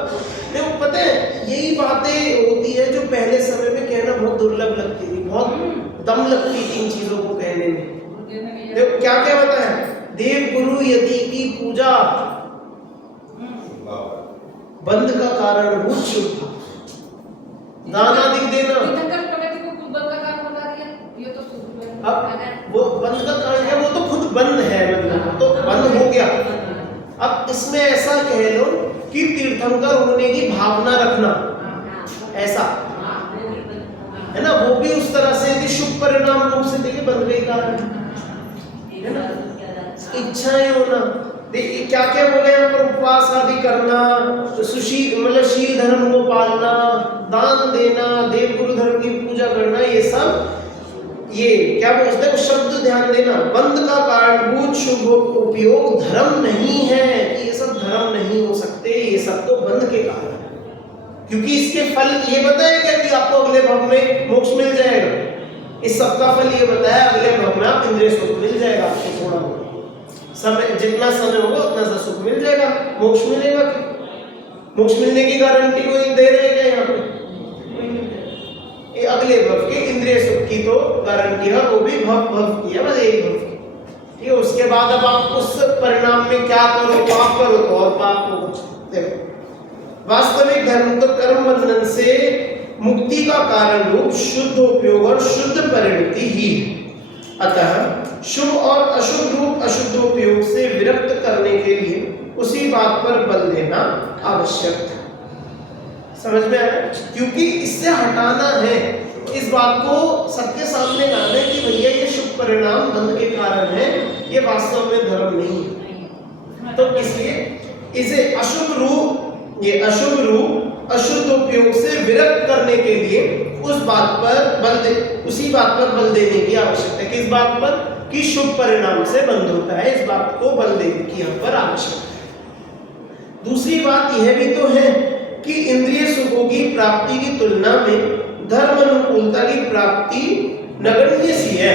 देखो पता है यही बातें होती है जो पहले समय में कहना बहुत दुर्लभ लगती थी, बहुत दम लगती थी इन चीजों को कहने में। देखो क्या क्या बताया, देव गुरु यदि की पूजा बंध का कारण भूत शुद्ध, दान आदि देना। तीर्थंकर प्रगति को खुद बंद का कारण बता दिया, ये तो शुद्ध है। अब वो बंद का कारण है, वो तो खुद बंद है, मतलब तो बंद हो गया। अब इसमें ऐसा कह लो कि तीर्थंकर होने की भावना रखना, ऐसा है ना, वो भी उस तरह से यदि शुभ परिणाम रूप से देखे बंद का कारण है ना। इच्छाएं होना, देखिए क्या क्या बोले यहाँ पर, उपवास आदि करना, सुशील मतलब शील धर्म को पालना, दान देना, देव गुरु धर्म की पूजा करना, ये सब ये क्या बोलते हैं शब्द ध्यान देना। बंध का कारणभूत शुभ उपयोग धर्म नहीं है, ये सब धर्म नहीं हो सकते, ये सब तो बंध के कारण है। क्योंकि इसके फल ये बताया क्या कि आपको अगले भव में मोक्ष मिल जाएगा, इस सब का फल ये बताया अगले भव में आप इंद्रिय सुख मिल जाएगा, आपको थोड़ा समय, जितना समय होगा उतना सा सुख मिल जाएगा, मोक्ष मिलेगा। मोक्ष मिलने की गारंटी कोई दे रहे हैं यहाँ पे, ये अगले भव के इंद्रिय सुख की तो गारंटी है, वो भी भव की है, बस एक भव की, ठीक है। उसके बाद अब आप उस परिणाम में क्या करो, पाप करो तो और पाप होगा। देखो वास्तविक धर्म तो कर्म बंधन से मुक्ति का कारण रूप शुद्ध उपयोग और शुद्ध परिणति ही है। अतः शुभ और अशुभ रूप अशुद्ध उपयोग से विरक्त करने के लिए उसी बात पर बल देना आवश्यक है। समझ में आया? क्योंकि इससे हटाना है, इस बात को सबके सामने लाना है कि भैया ये शुभ परिणाम बंध के कारण है, ये वास्तव में धर्म नहीं है। तो इसलिए इसे अशुभ रूप, ये अशुभ रूप अशुद्ध उपयोग से विरक्त करने के लिए उस बात पर उसी बात पर बल देने की आवश्यकता है। किस बात पर? कि शुभ परिणाम से बंध होता है, इस बात को बल देने की यहाँ पर आवश्यकता है। दूसरी बात यह भी तो है कि इंद्रिय सुखों की प्राप्ति की तुलना में धर्म अनुकूलता की प्राप्ति नगण्य सी है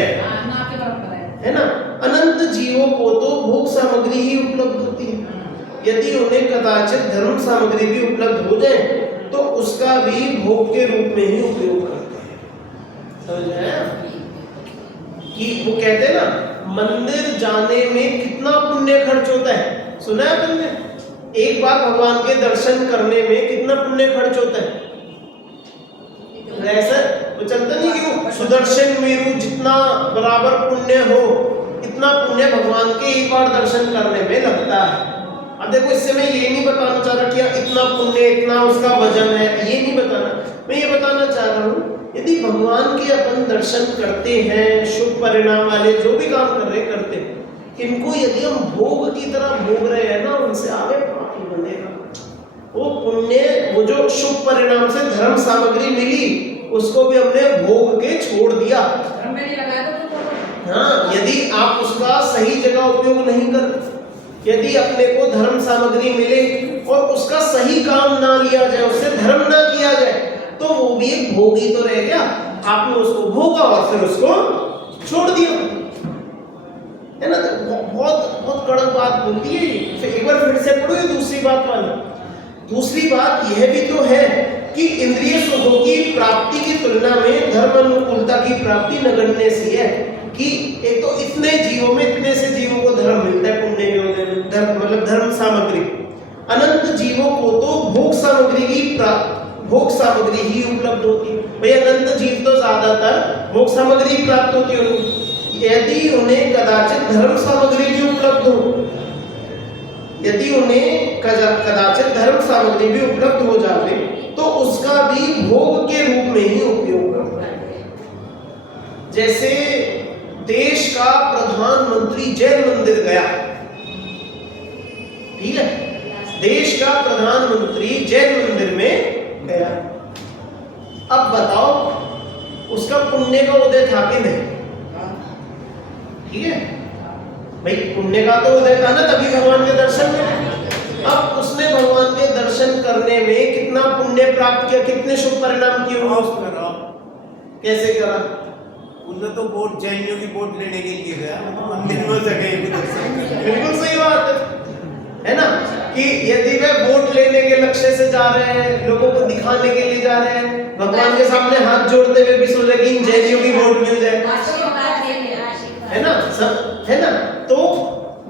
ना। अनंत जीवों को तो भोग सामग्री ही उपलब्ध होती है, यदि उन्हें कदाचित धर्म सामग्री भी उपलब्ध हो जाए तो उसका भी भोग के रूप में ही उपयोग करते हैं। समझ आया? कि वो कहते हैं ना मंदिर जाने में कितना पुण्य खर्च होता है, सुना है आपने? एक बार भगवान के दर्शन करने में कितना पुण्य खर्च होता है? ऐसा वो चलता नहीं कि वो सुदर्शन मेरु जितना बराबर पुण्य हो इतना पुण्य भगवान के एक बार दर्शन करने में लगता है। अब देखो इससे मैं ये नहीं बताना चाह रहा कि इतना पुण्य इतना उसका वजन है, ये नहीं बताना। मैं ये बताना चाह रहा हूँ यदि भगवान के अपन दर्शन करते हैं, शुभ परिणाम वाले जो भी काम कर रहे करते हैं, इनको यदि हम भोग की तरह भोग रहे हैं ना, उनसे आगे पाप ही बनेगा। वो पुण्य, वो जो शुभ परिणाम से धर्म सामग्री मिली उसको भी हमने भोग के छोड़ दिया। हाँ, यदि आप उसका सही जगह उपयोग नहीं कर, यदि अपने को धर्म सामग्री मिले और उसका सही काम ना लिया जाए, उससे धर्म ना किया जाए, तो वो भी एक भोग ही तो रह गया। आपने उसको भोगा और फिर उसको छोड़ दिया, है ना। तो बहुत बहुत कड़क बात बोलती है। फिर एक बार फिर से पढ़ो ये दूसरी बात वाला। दूसरी बात यह भी तो है कि इंद्रिय सुखों की प्राप्ति की तुलना में धर्म अनुकूलता की प्राप्ति नगण्य सी है। कि एक तो इतने जीवों में इतने से जीवों को धर्म मिलता है, पुण्य के होने धर्म मतलब धर्म सामग्री। अनंत जीवों को तो भोग सामग्री ही उपलब्ध होती है। भाई अनंत जीव तो ज्यादातर भोग सामग्री प्राप्त होती है। यदि उन्हें कदाचित धर्म सामग्री भी उपलब्ध हो, यदि उन्हें कदाचित धर्म सामग्री भी उपलब्ध हो जाए तो उसका भी भोग के रूप में ही उपयोग करता है। जैसे देश का प्रधानमंत्री जैन मंदिर गया, ठीक है, देश का प्रधानमंत्री जैन मंदिर में गया। अब बताओ उसका पुण्य का उदय था कि नहीं? ठीक है भाई, पुण्य का तो उदय था ना, तभी भगवान के दर्शन में। अब उसने भगवान के दर्शन करने में कितना पुण्य प्राप्त किया, कितने शुभ परिणाम किए? कैसे करा? उनने तो वोट जैनियों की वोट लेने के लिए गया, मंदिर में जगह बिल्कुल सही बात है ना। कि यदि वे वोट लेने के लक्ष्य से जा रहे हैं, लोगों को दिखाने के लिए जा रहे हैं, भगवान के सामने हाथ जोड़ते हुए भी सोच रहे कि इन जैनियों की वोट मिल जाए, है ना सब, है ना, तो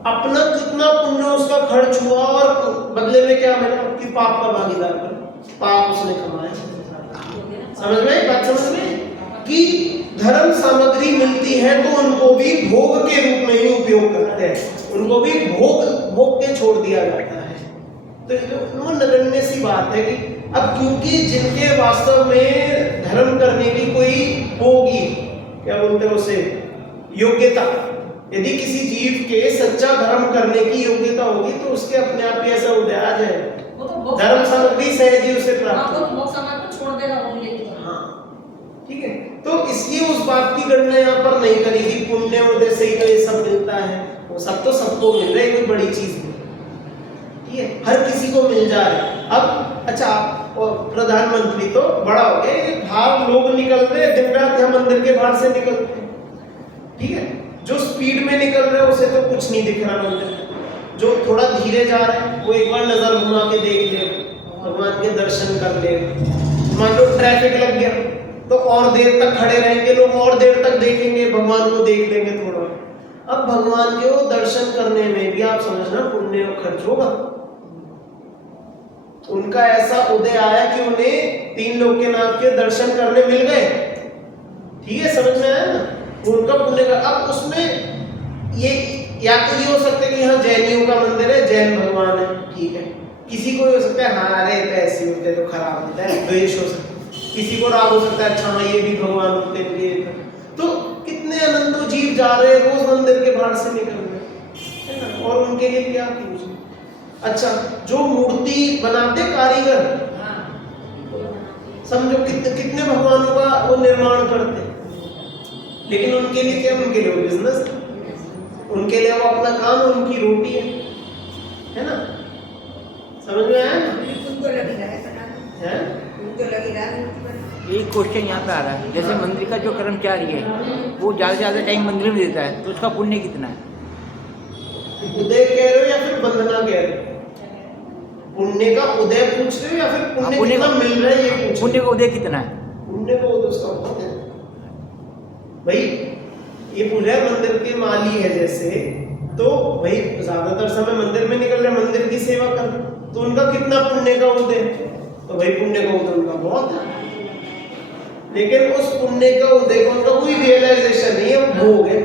अपना कितना पुण्य उसका खर्च हुआ और बदले में क्या मिला कि पाप का भागीदार बना, पाप उसने कमाया। समझ में बात, समझ में कि धर्म सामग्री मिलती है तो उनको भी भोग के रूप में ही उपयोग करते हैं, उनको भी भोग के छोड़ दिया जाता है। तो ये नगण्य सी बात है कि अब क्योंकि जिनके वास्तव में धर्म करने की कोई होगी, क्या बोलते हैं उसे, योग्यता, यदि किसी जीव के सच्चा धर्म करने की योग्यता होगी तो उसके अपने आप ही ऐसा उदय आ जाए, धर्म सामग्री सहज ही उसे प्राप्त छोड़ देगा वो भी लेके। हाँ ठीक है, तो इसलिए उस बात की गणना यहाँ पर नहीं करी कि पुण्य उदय से ही तो ये सब मिलता है, वो सब तो सबको मिल रहा है, कोई बड़ी चीज नहीं, ठीक है, हर किसी को मिल जा रहा है। अब अच्छा, प्रधानमंत्री तो बड़ा हो गया, बाहर लोग निकल रहे हैं दिन रात, यहाँ मंदिर के बाहर से निकलते हैं, ठीक है, जो स्पीड में निकल रहे हैं उसे तो कुछ नहीं दिख रहा मंदिर, जो थोड़ा धीरे जा रहे हैं वो एक बार नजर घुमा के देख ले, भगवान के दर्शन कर ले। मान लो ट्रैफिक लग गया तो और देर तक खड़े रहेंगे लोग, और देर तक देखेंगे, भगवान को देख लेंगे थोड़ा। अब भगवान के वो दर्शन करने में भी आप समझना पुण्य खर्च होगा। उनका ऐसा उदय आया कि उन्हें 3 लोकनाथ के दर्शन करने मिल गए, ठीक है, समझ में आया ना, उनका पुण्य का। अब उसमें ये या तो ये हो सकता है कि हाँ जैनियों का मंदिर है, जैन भगवान है, ठीक है, किसी को हो सकता है हाँ अरे तो ऐसे होते तो खराब होता है, द्वेष हो सकता है, किसी को राग हो सकता है अच्छा हाँ ये भी भगवान होते हैं, तो कितने अनंतों जीव जा रहे हैं रोज मंदिर के बाहर से निकल रहे हैं, है ना, और उनके लिए क्या यूज। अच्छा, जो मूर्ति बनाते कारीगर, समझो कितने भगवानों का वो निर्माण करते, लेकिन उनके लिए क्या, उनके लिए बिजनेस, उनके लिए वो अपना काम, उनकी रोटी है ना, समझ में आया ना? उनको लगी रहा है, उनको लगी रहा है। एक क्वेश्चन यहाँ पे आ रहा है, जैसे मंदिर का जो कर्मचारी है वो ज़्यादा से ज़्यादा टाइम मंदिर में देता है, तो उसका पुण्य कितना है? उदय कह रहे हो या फिर वंदना कह रहे हो? पुण्य का उदय पूछ रहे हो या फिर पुण्य कितना मिल रहा है ये पूछ? पुण्य का उदय कितना है? पुण्य का उदय उसका बहुत है भाई, ये पूछ रहा है मंदिर के माली है जैसे, तो भाई ज्यादातर समय मंदिर में निकल रहे, मंदिर की सेवा कर, तो उनका कितना पुण्य का उदय, तो भाई पुण्य का उदय उनका बहुत है, लेकिन उस पुण्य का उदय का उनका कोई रियलाइजेशन नहीं है, भोग है।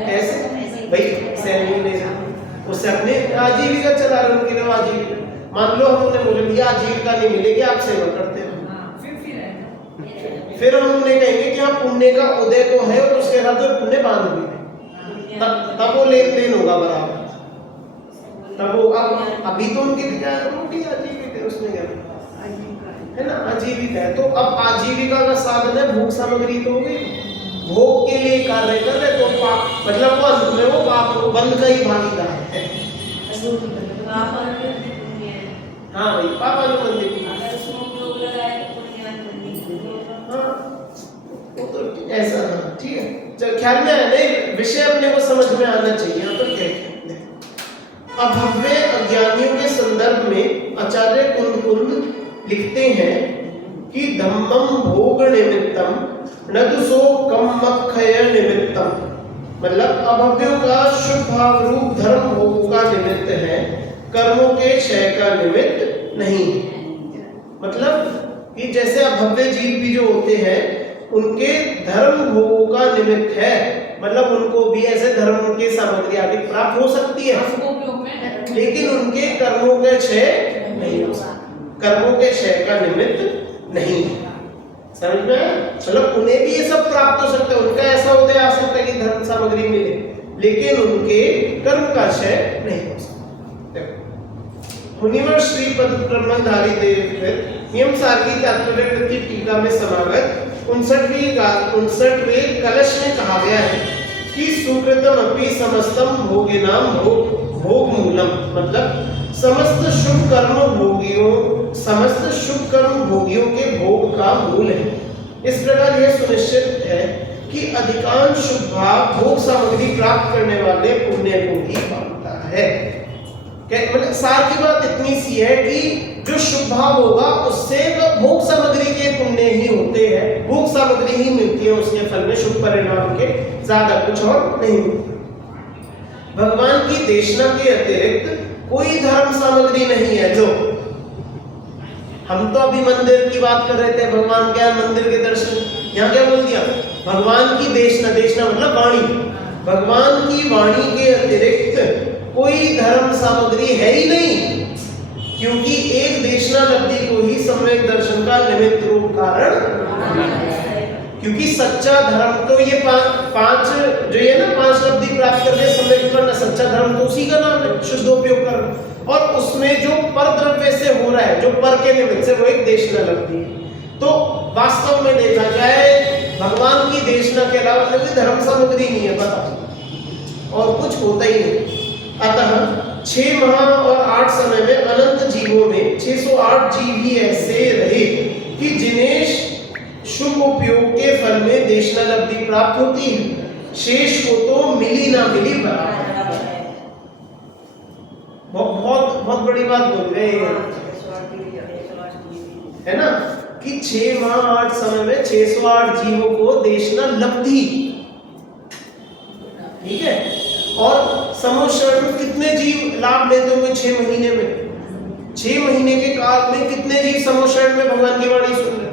कैसे भाई, सैलरी ले उससे अपने आजीविका चला रहे, उनके लिए आजीविका। मान लो हम उन्हें बोले भैया आजीविका नहीं मिलेगी, आप सेवा करते हो, फिर हम उन्हें कहेंगे कि हाँ पुण्य का उदय तो है और उसके साथ जो पुण्य बांध भी है, तब वो लेन देन होगा बराबर, तब वो अभी तो उनकी रोटी आजीविका है, उसमें क्या है ना, आजीविका है। तो अब आजीविका का साधन है भोग सामग्री, तो हो गई, भोग के लिए कार्य कर रहे, तो पाप मतलब वो अंत में वो पाप बंद का ही भागीदार है। हाँ भाई, पाप अनुबंधित, वो तो ऐसा, ठीक है, चल ख्याल में आने विषय अपने को समझ में आना चाहिए। यहाँ पर क्या कहते हैं, अभव्य अज्ञानियों के संदर्भ में आचार्य कुंद लिखते हैं कि धम्मम भोग निमित्तम नदुसो कम्मक्षय निमित्तम, मतलब अभव्यों का शुभ भाव रूप धर्म भोग का निमित्त है, कर्मों के क्षय का निमित्त नहीं। मतलब कि जैसे अभव्य जीव भी जो होते हैं उनके धर्म भोगों का निमित्त है, मतलब उनको भी ऐसे धर्म के सामग्री आदि प्राप्त हो सकती है, लेकिन उनके कर्मों के क्षय नहीं हो सकता, कर्मों के क्षय का निमित्त नहीं। समझ में, मतलब उन्हें भी ये सब प्राप्त हो सकता है, उनका ऐसा उदय आ सकता है कि धर्म सामग्री मिले, लेकिन उनके कर्म का क्षय नहीं हो सकता। मुनिवर श्रीपद ब्रह्मधारी देव नियम सार की तात्पर्य कृति टीका में समागत 59वें कलश में कहा गया है कि सुकृतम अपि समस्तम भोगिनाम भोग मूलम, मतलब समस्त शुभ कर्म भोगियों के भोग का मूल है। इस प्रकार यह सुनिश्चित है कि अधिकांश शुभ भाव भोग सामग्री प्राप्त करने वाले पुण्य को ही बांधता है। मतलब सार की बात इतनी सी है कि जो शुभ भाव होगा उससे भोग सामग्री के पुण्य ही होते हैं, भोग सामग्री ही मिलती है उसके फल में, शुभ परिणाम के ज्यादा कुछ और नहीं मिलता। भगवान की देशना के अतिरिक्त कोई धर्म सामग्री नहीं है। जो हम तो अभी मंदिर की बात कर रहे थे, भगवान क्या है, मंदिर के दर्शन, यहाँ क्या बोल दिया, भगवान की देशना, देशना मतलब वाणी, भगवान की वाणी के अतिरिक्त कोई धर्म सामग्री है ही नहीं, क्योंकि एक देशना लब्धि को ही सम्यक दर्शन का निमित्त रूप कारण, क्योंकि सच्चा धर्म तो ये पांच जो ये ना 5 लब्धि प्राप्त करके सम्यक करना, सच्चा धर्म तो उसी का नाम है, शुद्धोपयोग करना, और उसमें जो पर द्रव्य से हो रहा है, जो पर के निमित्त से, वो एक देशना लब्धि है। तो वास्तव में देखा जाए भगवान की देशना के अलावा कोई धर्म सामग्री नहीं है, बता, और कुछ होता ही नहीं। अतः 6 माह और 8 समय में अनंत जीवों में 608 जीव ही ऐसे रहे कि जिन्हें शुभ उपयोग के फल में देशना लब्धि प्राप्त होती है, शेष को तो मिली ना मिली बराबर। बहुत बहुत बड़ी बात बोल रहे हैं, है ना, कि 6 माह 8 समय में 608 जीवों को देशना लब्धि, ठीक है। और समोशरण में कितने जीव लाभ लेते होंगे 6 महीने में, 6 महीने के काल में कितने जीव समोशरण में भगवान की वाणी सुन रहे,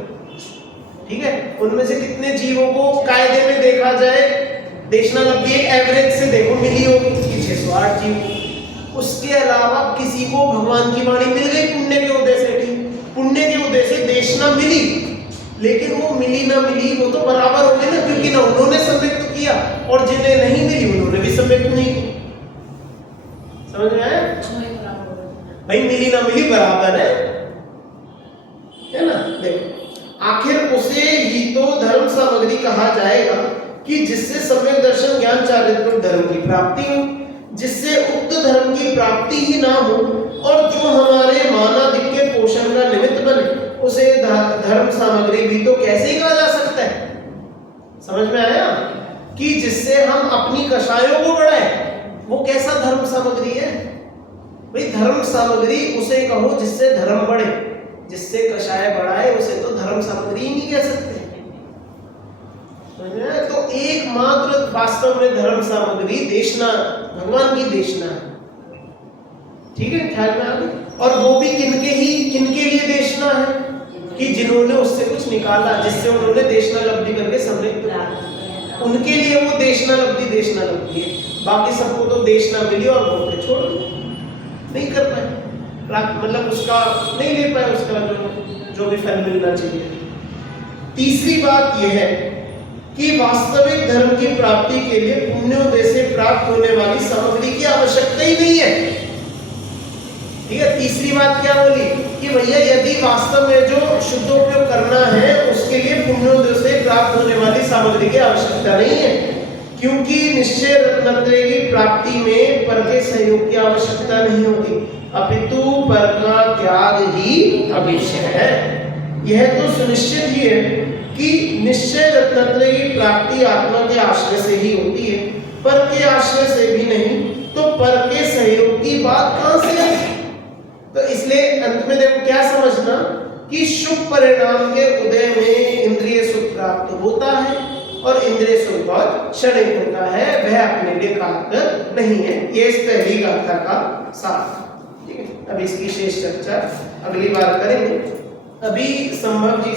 ठीक है। उनमें से कितने जीवों को कायदे में देखा जाए देशना लब्धि एवरेज से देखो मिली होगी, 608 जीव। उसके अलावा किसी को भगवान की वाणी मिल गई पुण्य के उदय से, ठीक, पुण्य के उदय से देशना मिली, लेकिन वो मिली ना मिली वो तो बराबर हो गए ना, क्योंकि ना उन्होंने सम्यक्त किया और जिन्हें नहीं मिली उन्होंने भी सम्यक्त नहीं किया। समझ में आया भाई, मिली ना मिली बराबर है ना। देखो आखिर उसे ही तो धर्म सामग्री कहा जाएगा कि जिससे सम्यक दर्शन ज्ञान चारित्र धर्म की प्राप्ति हो, जिससे उक्त धर्म की प्राप्ति ही ना हो और जो हमारे मानादिक के पोषण का निमित्त बने, उसे धर्म सामग्री भी तो कैसे ही कहा जा सकता है। समझ में आया कि जिससे हम अपनी कषायों को बढ़ाएं, वो कैसा धर्म सामग्री है भाई। धर्म सामग्री उसे कहो जिससे धर्म बढ़े, जिससे कषाय बढ़ाए उसे तो धर्म सामग्री ही नहीं कह सकते। तो एकमात्र वास्तव में धर्म सामग्री देशना, भगवान की देशना है, ठीक है, ख्याल में आ गया। और वो भी किनके लिए देशना है कि जिन्होंने उससे कुछ निकाला, जिससे उन्होंने देशना लब्धि करके समृद्ध, उनके लिए वो देशना लब्धि है। बाकी सबको तो देशना मिली और वो छोड़ दिया, नहीं कर पाए, मतलब उसका नहीं ले पाए उसका जो भी फल मिलना चाहिए। तीसरी बात यह है कि वास्तविक धर्म की प्राप्ति के लिए पुण्योदय से प्राप्त होने वाली सामग्री की आवश्यकता ही नहीं है, ठीक है। तीसरी बात क्या बोली कि भैया यदि वास्तव में जो शुद्धोपयोग करना है उसके लिए पुण्योदय से प्राप्त होने वाली सामग्री की आवश्यकता नहीं है, क्योंकि निश्चय रत्नत्रय की प्राप्ति में पर के सहयोग की आवश्यकता नहीं होती, अपितु पर का त्याग ही अवश्य है। यह तो सुनिश्चित ही है कि निश्चय रत्नत्रय की प्राप्ति आत्मा के आश्रय से ही होती है, पर के आश्रय से भी नहीं, तो पर के सहयोग की बात कहां से है। तो इसलिए अंत में देखो क्या समझना कि शुभ परिणाम के उदय में इंद्रिय सुख प्राप्त होता है और इंद्रिय सुख बहुत क्षणिक होता है, वह अपने लिए कारगर नहीं है। ये इस पहली गाथा का सार, ठीक है। अब इसकी शेष चर्चा अगली बार करेंगे। अभी संभव जी